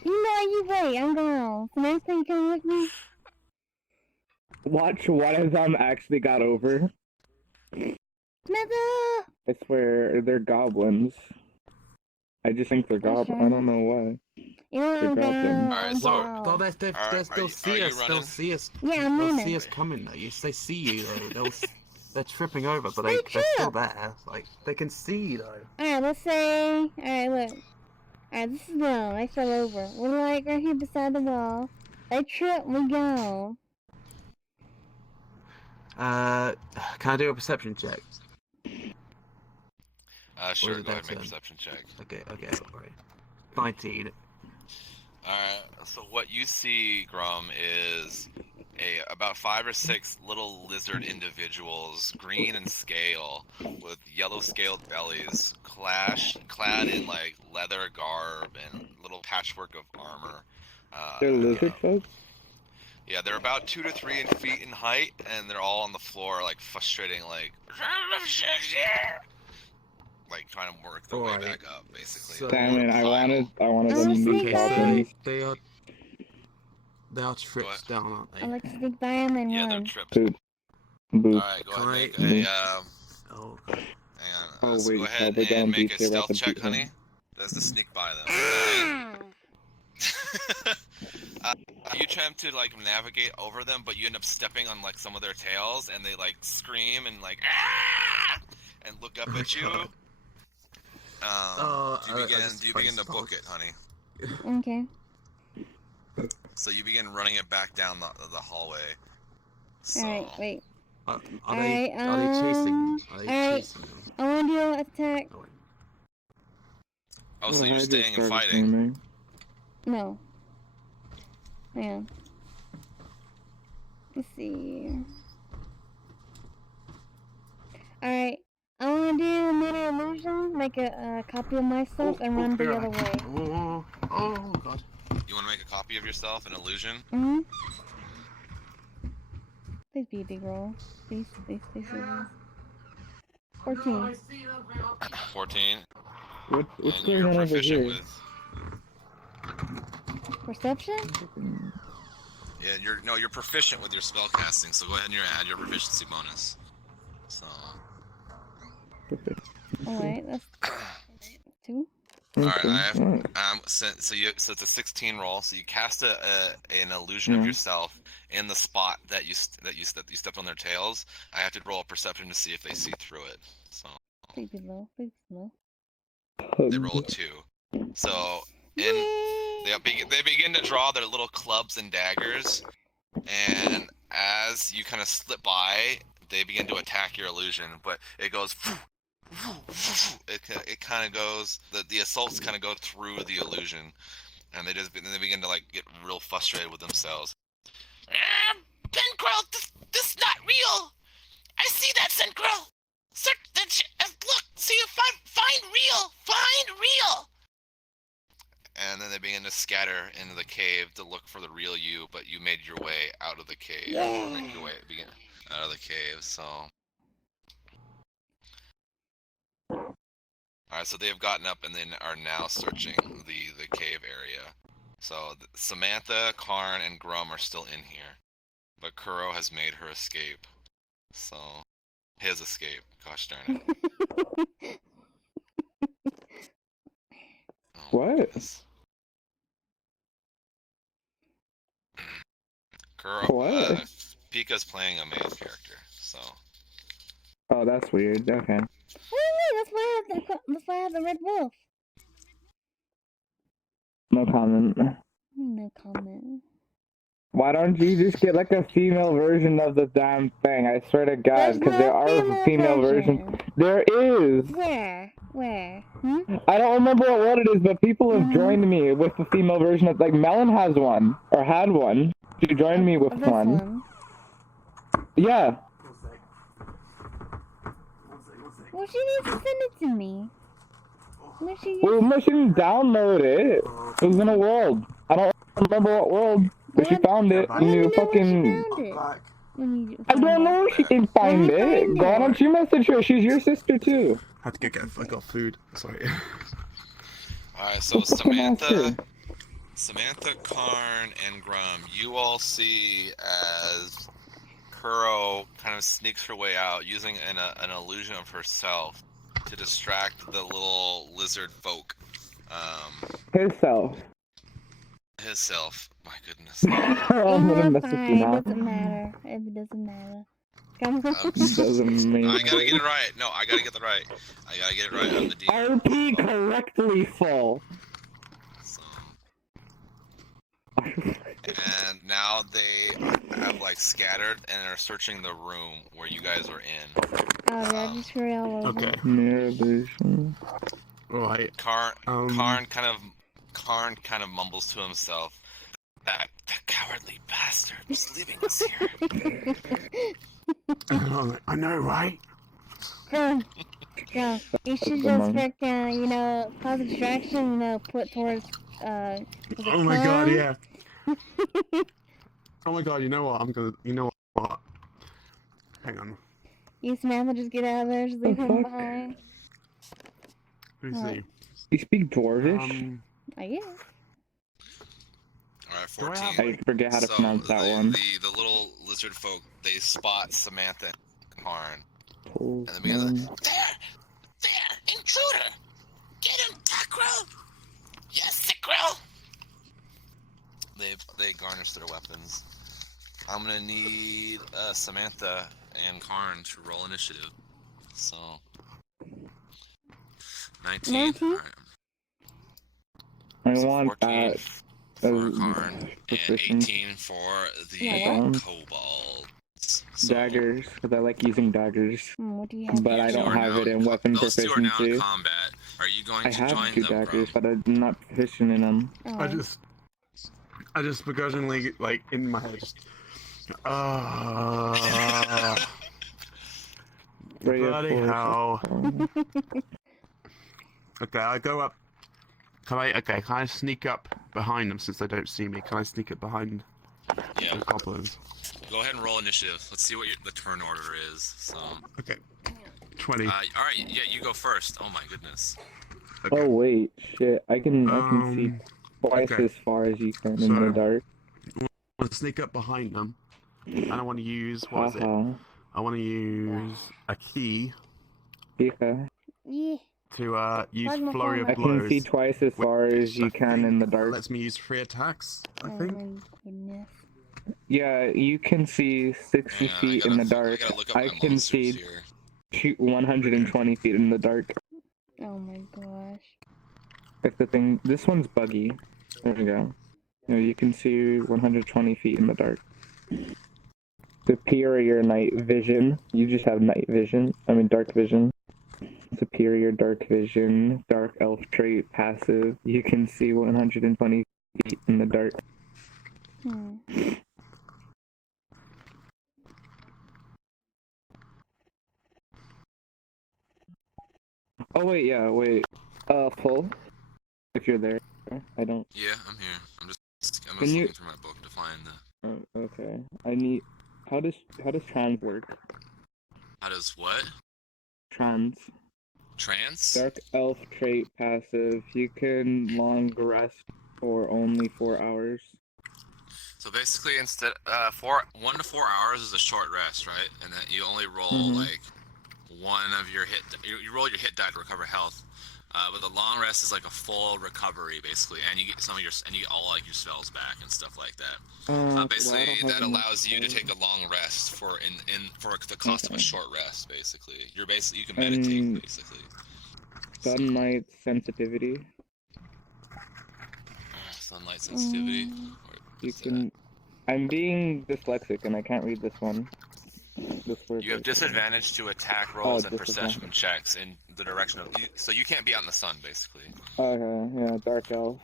You know, you wait. I'm going. Samantha, you coming with me? Watch what as actually got over. Samantha! I swear, they're goblins. I just think they're goblins. I don't know why. You know what, I'm They're going. goblins. Alright, I'm so- going. Well, they'll Are see you us. They'll running? see us. Yeah, I'm They'll running. see us coming though. They see you though. They're tripping over, but Stay they're still trip. there. Like they can see you though. Alright, let's say. Alright, look. Alright, this is them. They fell over. We're like right here beside the wall. They trip, we go. Can I do a perception check? Sure, is it go ahead and their make a turn? perception check. Okay, right. 19. Alright, so what you see, Grum, is about 5 or 6 little lizard individuals, green in scale, with yellow scaled bellies, clad in like leather garb and little patchwork of armor. They're lizard folk? Yeah, they're about 2 to 3 feet in height, and they're all on the floor, like frustrating, like trying to work their way Alright. back up, basically. So- Damn it, I wanted Oh, them to be sneak goblins. by. They are trips down, aren't they? I like to sneak by him and Yeah, they're run. tripped. Boop. Boop. Alright, go Can ahead I- and make Oh, hang on. Oh, So wait, go tell ahead the and dumb make beast a they're about stealth to check, beat him. honey. That's to sneak by them. You attempt to like navigate over them, but you end up stepping on like some of their tails, and they like scream and like and look up at you. Do you begin to book it, honey? Okay. So you begin running it back down the hallway. So Alright, wait. Are Alright, they chasing? Are they alright. chasing them? I want to do an attack. Oh, wait. oh, so Well, you're I just staying and started fighting. swimming. No. Yeah. Let's see. Alright. I want to do another illusion, make a copy of myself, and run the other way. Oh god. You want to make a copy of yourself, an illusion? Mm-hmm. Please be a big roll. Please. 14. 14. What's And going you're on over proficient here? with. Perception? Yeah, you're proficient with your spell casting, so go ahead and add your proficiency bonus. So. Oh wait, that's 2. Alright, so it's a 16 roll. So you cast an illusion of yourself in the spot that you stepped on their tails. I have to roll a perception to see if they see through it. So. Please be low. They roll a 2. So they begin to draw their little clubs and daggers, and as you kind of slip by, they begin to attack your illusion. But it goes. It kind of goes. The assaults kind of go through the illusion, and they begin to like get real frustrated with themselves. Pencrow, this is not real. I see that, Pencrow. Look, see if find real. And then they begin to scatter into the cave to look for the real you, but you made your way out of the cave. Yeah. Out of the cave, so. Alright, so they have gotten up and then are now searching the cave area. So Samantha, Karn, and Grum are still in here. But Kuro has made her escape. So, his escape. Gosh darn it. What? Kuro, What? Pika's playing a male character, so. Oh, that's weird. Okay. Wait, that's why I have the red wolf. No comment. No comment. Why don't you just get like a female version of the damn thing? I swear to God, because there are female versions. There is. Where? I don't remember what world it is, but people have joined me with the female version of, like, Melon has one, or had one. She joined me with one. Yeah. Well, she needs to send it to me. Well, she didn't download it. It was in a world. I don't remember what world, but she found it. And you fucking. I don't know if she can find it. Why don't you message her? She's your sister too. I had to go I got food. Sorry. Alright, so Samantha, Karn, and Grum, you all see as Kuro kind of sneaks her way out using an illusion of herself to distract the little lizard folk. His self. My goodness. I'm gonna message you now. It doesn't matter. It doesn't matter. Come on. Doesn't mean. I gotta get it right. No, I gotta get it right. I gotta get it right on the D. RP correctly full. So. And now they have like scattered and are searching the room where you guys are in. Oh, yeah, just hurry all over. Okay. Mirror vision. Right. Karn kind of mumbles to himself. That cowardly bastard was leaving us here. I know, right? Go. You should just freaking, cause a distraction, put towards, Oh my god, yeah. Oh my god, you know what? Hang on. You Samantha just get out of there, just leave him behind. Let me see. You speak Dwarvish? I guess. Alright, 14. I forget how to pronounce that one. The little lizard folk, they spot Samantha and Karn. And they begin to, there, intruder! Get him, Takro! Yes, Takro! They garnish their weapons. I'm gonna need Samantha and Karn to roll initiative. So 19. Right. I want 14 that. For Karn and 18 for the kobolds. So, daggers, because I like using daggers. What do you have? But I don't have it in weapon those proficiency. Those two are now in combat. Are you going to join them? I have 2 daggers, but I'm not proficient in them. I just I just begrudgingly, like, in my head, just... Bloody hell. Okay, I go up. Can I sneak up behind them since they don't see me? Can I sneak up behind Yeah. the goblins? Go ahead and roll initiative. Let's see what the turn order is. So. Okay. 20. All right. Yeah, you go first. Oh my goodness. Okay. Oh wait, shit! I can see twice okay. as far as you can in the dark. I want to sneak up behind them, and I want to use what is it? I want to use a key. Yeah. Yeah. To use Plug my flurry of phone I blows. can see twice as far as you can in the dark. Lets me use 3 attacks, I Oh think. my goodness. Yeah, you can see 60 feet in the dark. I can see 120 feet in the dark. Oh my gosh. That's the thing. This one's buggy. There we go. You can see 120 feet in the dark. Superior night vision. You just have night vision. I mean dark vision. Superior dark vision. Dark elf trait passive. You can see 120 feet in the dark. Oh wait, yeah, wait. Full. If you're there. I don't. Yeah, I'm here. I'm just Can you... looking through my book to find the. Oh, okay. I need. How does trans work? How does what? Trans. Trance? Dark elf trait passive. You can long rest for only 4 hours. So basically, instead, 1 to 4 hours is a short rest, right? And then you only roll like one of your hit. You roll your hit die to recover health. But the long rest is like a full recovery, basically, and you get and you get all like your spells back and stuff like that. Basically, that allows you to take a long rest for the cost of a short rest. Basically, you can meditate. Basically, sunlight sensitivity. Sunlight sensitivity. You can. I'm being dyslexic and I can't read this one. You have disadvantage to attack rolls and perception checks in the direction of you, so you can't be out in the sun, basically. Okay, yeah, dark elf.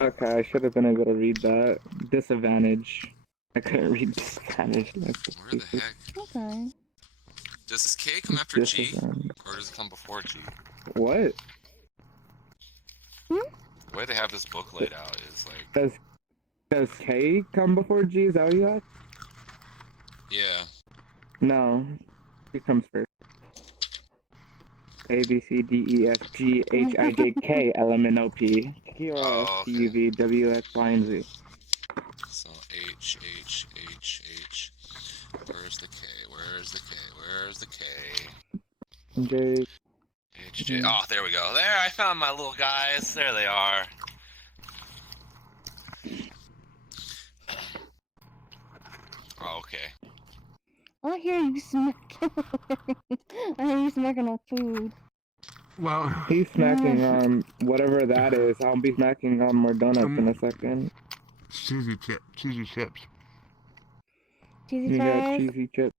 Okay, I should have been able to read that. Disadvantage. I couldn't read disadvantage. Where the heck? Okay. Does this K come after G, or does it come before G? What? The way they have this book laid out is like. Does K come before G? Is that what you asked? Yeah. No, it comes first. A B C D E F G H I J K L M N O P Q R S T U V W X Y and Z. So H. Where's the K? Where's the K? Where's the K? J. H J. Oh, there we go. There, I found my little guys. There they are. Oh, okay. I hear you smacking. I hear you smacking on food. Well, he's smacking on whatever that is. I'll be smacking on more donuts in a second. Cheesy chips. Cheesy you fries? got cheesy chips.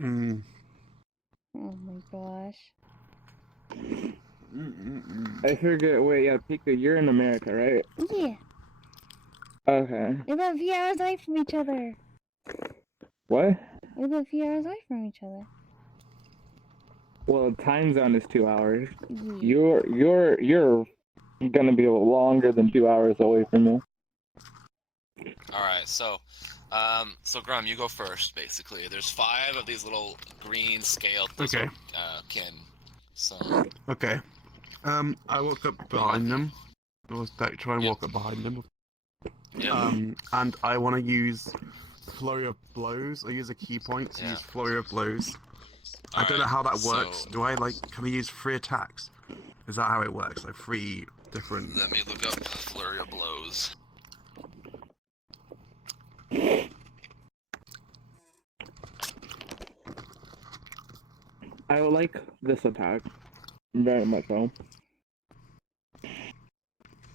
Oh my gosh. I forget. Wait, yeah, Pika, you're in America, right? Yeah. Okay. We're about a few hours away from each other. What? We're about a few hours away from each other. Well, time zone is 2 hours. Yeah. You're gonna be longer than 2 hours away from me. Alright, so Grum, you go first, basically. There's 5 of these little green scaled kin. So. Okay. I walk up behind them. I'll try and walk up behind them. And I want to use flurry of blows. I use a key point to use flurry of blows. I don't know how that works. Do I can I use 3 attacks? Is that how it works? Like 3 different. Let me look up flurry of blows. I like this attack. Very much so.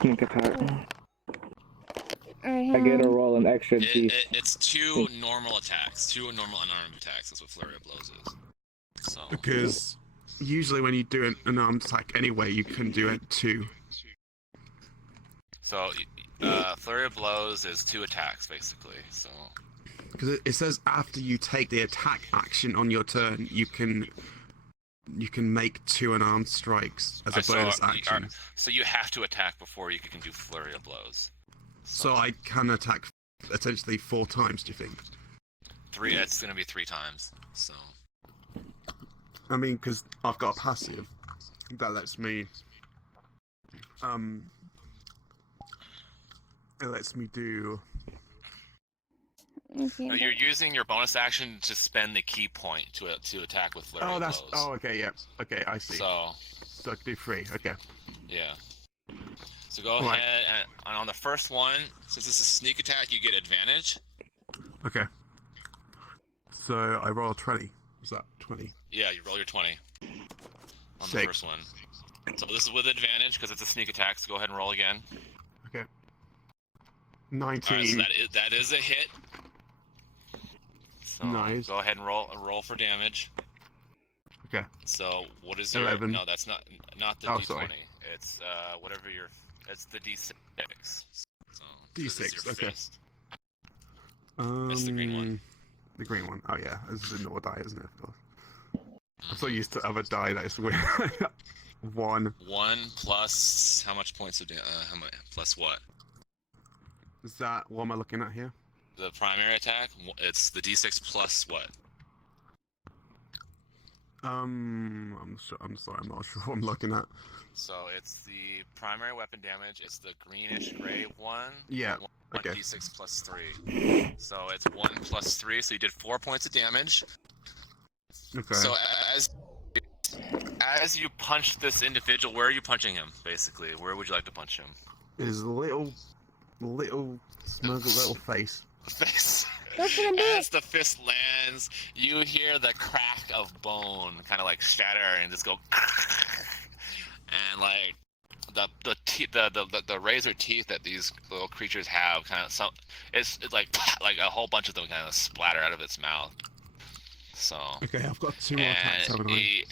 Sneak attack. I get to roll an extra D. It's 2 normal attacks. 2 normal unarmed attacks. That's what flurry of blows is. So. Because usually when you do an unarmed attack anyway, you can do it 2. So Flurry of blows is 2 attacks basically. So. Because it says after you take the attack action on your turn, you can make 2 unarmed strikes as a bonus action. So you have to attack before you can do flurry of blows. So I can attack essentially 4 times. Do you think? 3. It's gonna be 3 times. So. I mean, because I've got a passive that lets me. It lets me do. Okay. No, you're using your bonus action to spend the key point to attack with flurry of blows. Oh, okay, yeah. Okay, I see. So I can do 3. Okay. yeah. So go ahead and on the first one, since this is a sneak attack, you get advantage. Okay. So I roll a 20. Is that 20? Yeah, you roll your 20 on 6. the first one. So this is with advantage because it's a sneak attack. So go ahead and roll again. Okay. 19. All right, so that is a hit. So Nice. go ahead and roll for damage. Okay. So what is your? 11. No, that's not the Oh, D20. sorry. It's whatever your. It's the D6. So, D6, this is your okay. fist. It's the green one. The green one. Oh yeah, this is a normal die, isn't it? I'm so used to other die that it's weird. 1. 1 plus how much points of how much plus what? Is that what am I looking at here? The primary attack. It's the D6 plus what? I'm sorry, I'm not sure what I'm looking at. So it's the primary weapon damage. It's the greenish gray one. Yeah. 1 Okay. D6 plus 3. So it's 1 plus 3. So you did 4 points of damage. Okay. So as you punch this individual, where are you punching him? Basically, where would you like to punch him? His little smug little face. Face. That's what I'm doing. As the fist lands, you hear the crack of bone kind of like shatter and just go, and like the razor teeth that these little creatures have kind of it's like a whole bunch of them kind of splatter out of its mouth. So. Okay, I've got 2 more attacks, haven't I?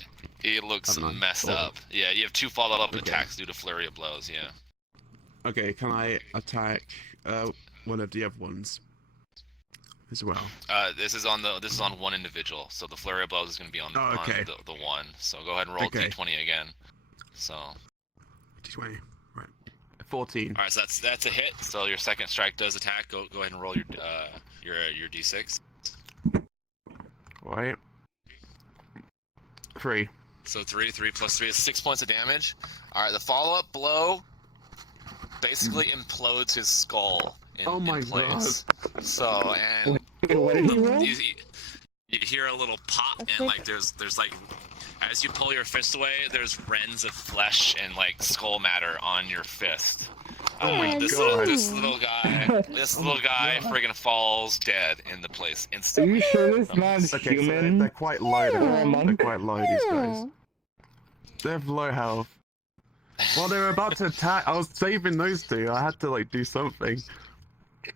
He looks Haven't I? messed Oh. up. Yeah, you have 2 follow-up Okay. attacks due to flurry of blows. Yeah. Okay, can I attack one of the other ones as well? This is on one individual, so the flurry of blows is going to be on, okay. on the one. So go ahead and roll Okay. D20 again. So. D20, right? 14. All right, so that's a hit. So your second strike does attack. Go ahead and roll your D6. Right. 3. So 3 plus 3 is 6 points of damage. All right, the follow-up blow basically implodes his skull in place. So and What did he roll? you hear a little pop and like there's like as you pull your fist away, there's rends of flesh and like skull matter on your fist. This little guy friggin' falls dead in the place Are instantly. you sure this man's Okay, so human? they're quite low. Yeah. They're quite low, these guys. Yeah. They have low health. Well, they were about to attack. I was saving those 2. I had to like do something.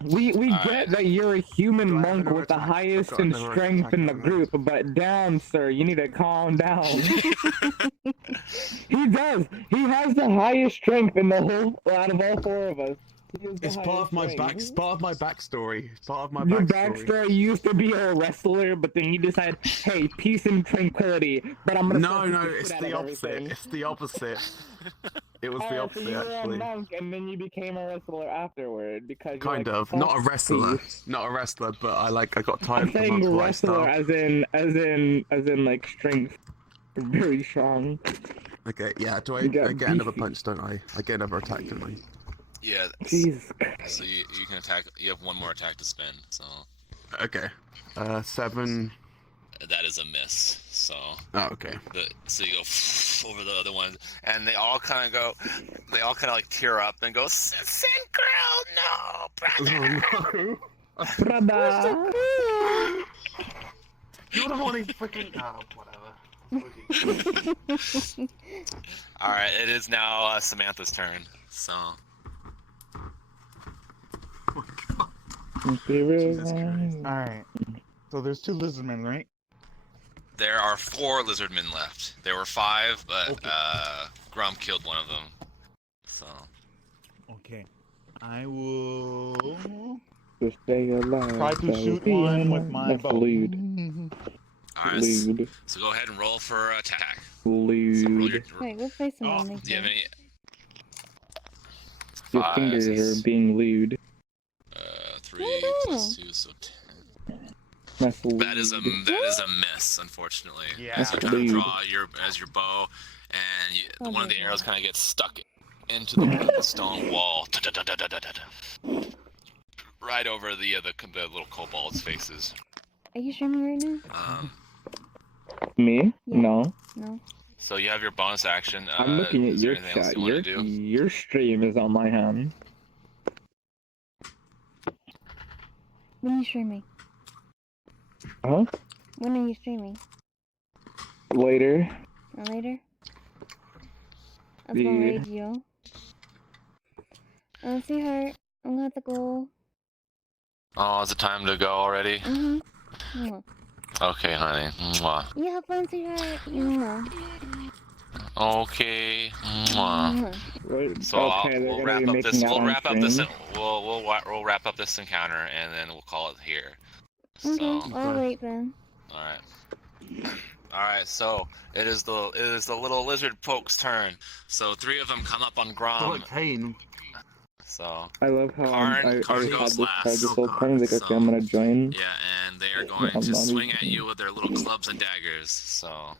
We Alright. get that you're a human Do I have monk another with the attack? highest I've got in another strength attack, in the haven't I? group, but damn, sir, you need to calm down. He does. He has the highest strength in the whole out of all 4 of us. He has the It's part of highest my strength. part of my backstory. It's part of my Your backstory. backstory used to be a wrestler, but then you decide, hey, peace and tranquility. But I'm gonna No, fucking no, get it's out the of opposite. everything. It's the opposite. It was the Oh, so opposite, you were a actually. monk, and then you became a wrestler afterward because you're Kind like, of. "Fuck Not a wrestler. peace." Not a wrestler, but I got tired I'm of the saying monk wrestler lifestyle. as in like strength. Very strong. Okay, yeah. Do I You got get another beefy. punch? Don't I? I get another attack, don't I? Yeah. Jesus Christ. So you can attack. You have 1 more attack to spend. So Okay. 7. that is a miss. So Oh, okay. so you go over the other ones, and they all kind of like tear up and go, Synchro, no, brother. Oh, Brother. no. You're the one who freaking. Oh, whatever. All right, it is now Samantha's turn. So Jesus Christ. Alright. So there's 2 lizardmen, right? there are 4 lizardmen left. There were 5, but Okay. Grum killed one of them. So Okay. I will To stay alive. try to that shoot would be one with enough. my That's bow. lewd. Alright, Lewd. so go ahead and roll for attack. Lewd. So roll your, Wait, what face am I Oh, making? do you have any? Your 5 fingers is, are being lewd. 3 No. plus 2, so 10. That's lewd. That is a miss, unfortunately. Yeah. As you're trying to Lewd. draw your bow, and Oh one of my the arrows God. kind of gets stuck into the stone wall, right over the little kobolds' faces. Are you streaming right now? Me? Yeah. No. No. So you have your bonus action. I'm looking at is there your anything else chat. you want to do? Your stream is on my hand. When are you streaming? Huh? When are you streaming? Later. Or later? That's gonna Yeah. raid you. Sweetheart, I'm gonna have to go. Oh, is it time to go already? Mwah. Okay, honey. Mwah. You have fun, sweetheart. Mwah. Okay. Mwah. Mwah. Right. So okay, they're we'll gonna wrap be up making this. out We'll on wrap up this. stream. We'll wrap up this encounter, and then we'll call it here. Okay, So, I'll wait then. all right. All right. So it is the little lizard folks' turn. So 3 of them come up on Grom. Pain. So I love how Karn I goes had this last. card this whole Oh, time. Like, God. okay, I'm gonna join. yeah, and they are going I'm to not swing even- at you with their little clubs and daggers. So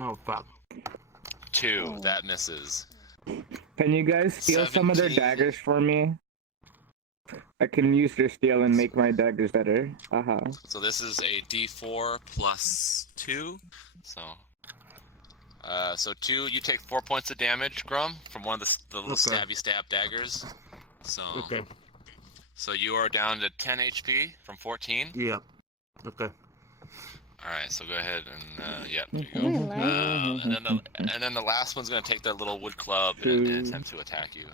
Oh fuck. 2 that misses. Can you guys steal some of their 17. daggers for me? I can use their steel and make my daggers better. Haha. So this is a D4 plus 2. So 2, you take 4 points of damage, Grum, from one of the little Okay. stabby stab daggers. So Okay. so you are down to 10 HP from 14. Yeah. Okay. All right, so go ahead and yep, there you go. Am I lying? And then the last one's gonna take their little wood club and attempt to attack you.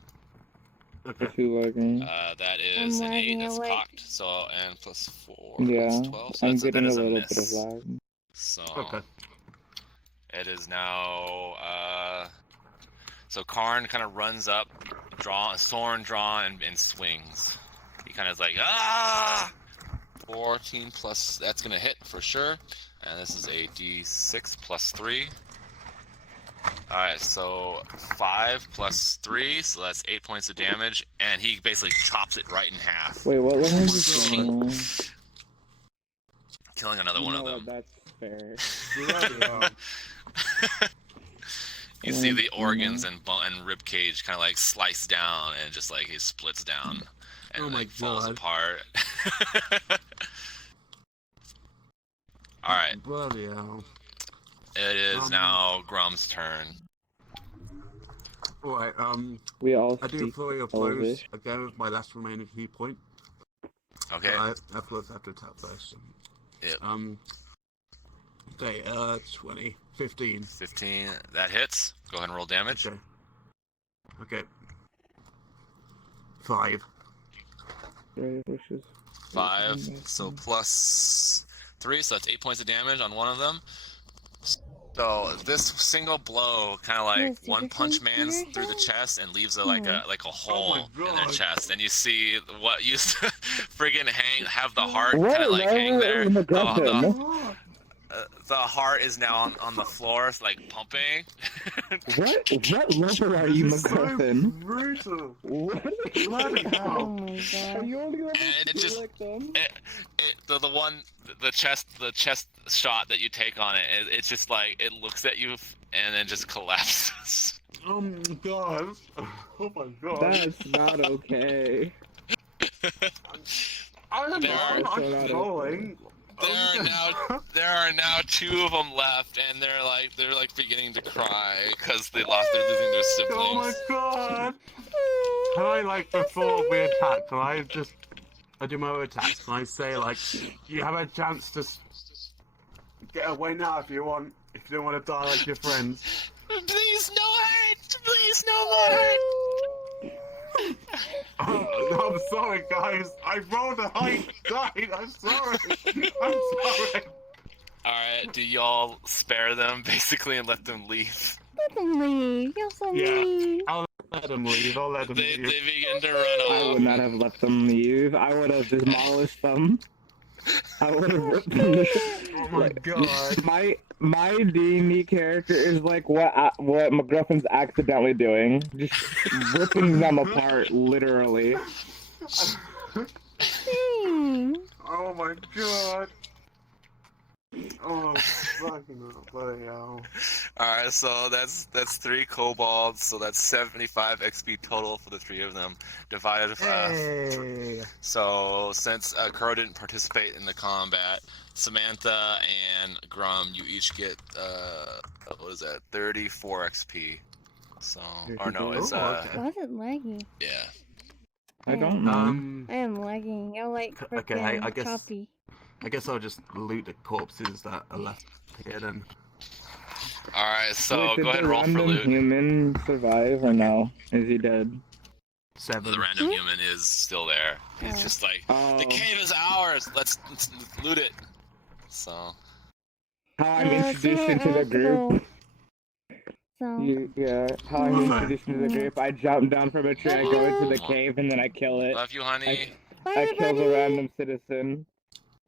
Okay. Too lagging. That is I'm an 8 lagging that's away. cocked. So and plus 4, Yeah, that's 12. So I'm that getting a is a little miss. bit of lag. So Okay. it is now so Karn kind of runs up, sword drawn and swings. He kind of is like 14 plus, that's gonna hit for sure. And this is a D6 plus 3. Alright, so 5 plus 3, so that's 8 points of damage, and he basically chops it right in half, Wait, what level is God. this? killing another one of No, them. that's fair. You see the organs and rib cage kind of like slice down, and just like he splits down and Oh my like falls God. apart. All right, Bloody hell. it is now Grum's turn. Alright, We all I do speak flurry of blows Elvish. again with my last remaining key point. Okay. I afterwards have to tap first. Yep. Okay, 20, 15. 15. That hits. Go ahead and roll damage. Okay. Okay. 5. Right, which is 5. So plus 3. So that's 8 points of damage on one of them. So this single blow kind of like Yes, one you punch can man's hear through the him? chest and leaves a like a hole in their God. chest, and you see what used to friggin' have the heart what kind of like hang level there. is MacGuffin? The heart is now on the floor, like pumping. What level are you, MacGuffin? brutal. What? Bloody Oh hell. my Are god. you only level And it 2 just- like them? The chest shot that you take on it, it's just like it looks at you and then just collapses. Oh my god. Oh my god. That's not okay. I don't know. There I'm are- not trolling. There are now 2 of them left, and they're like beginning to cry because they're losing their siblings. Oh my god. Can I, like, before we attack, I do my own attacks, can I say, like, you have a chance to get away now if you want, if you don't want to die like your friends. Please no hurt! Please no more hurt! Oh, I'm sorry, guys. I rolled a high die. I'm sorry. I'm sorry. Alright, do y'all spare them basically and let them leave? Let them leave. You're so Yeah. mean. Let them leave. I'll let them They leave. begin to run I off. would not have let them leave. I would have demolished them. I would have ripped them to Oh my god. My D&D character is like what McGruffin's accidentally doing, just ripping them apart, literally. Dang. Oh my god. Oh fucking bloody hell. Alright, so that's 3 kobolds, so that's 75 XP total for the 3 of them. Divided Hey. so since Crow didn't participate in the combat, Samantha and Grum, you each get what is that? 34 XP. So or no, it's Oh, okay. Why is it laggy? yeah. I don't know. I am lagging. You're like Okay, freaking I guess- choppy. I guess I'll just loot the corpses that are left here then. Alright, so Wait, did go ahead the and roll for random loot. human survive or no? Is he dead? 7. The random human is still there. He's Oh. just like, Oh, the cave is ours. Let's loot it. So how I'm Let's see introduced where into I the have to group. go. So, How I'm introduced into the group. I jump down from a tree, I go into the Aw. cave, and then I kill it. love you, honey. bye, I kill the everybody. random citizen.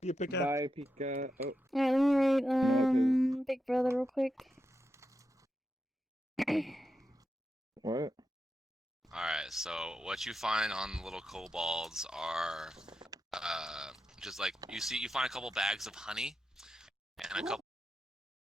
You pick up. Bye, Pika. Oh, Alright, let me rate No, Big Brother real quick. what? Alright, so what you find on the little kobolds are just like you find a couple bags of honey and a couple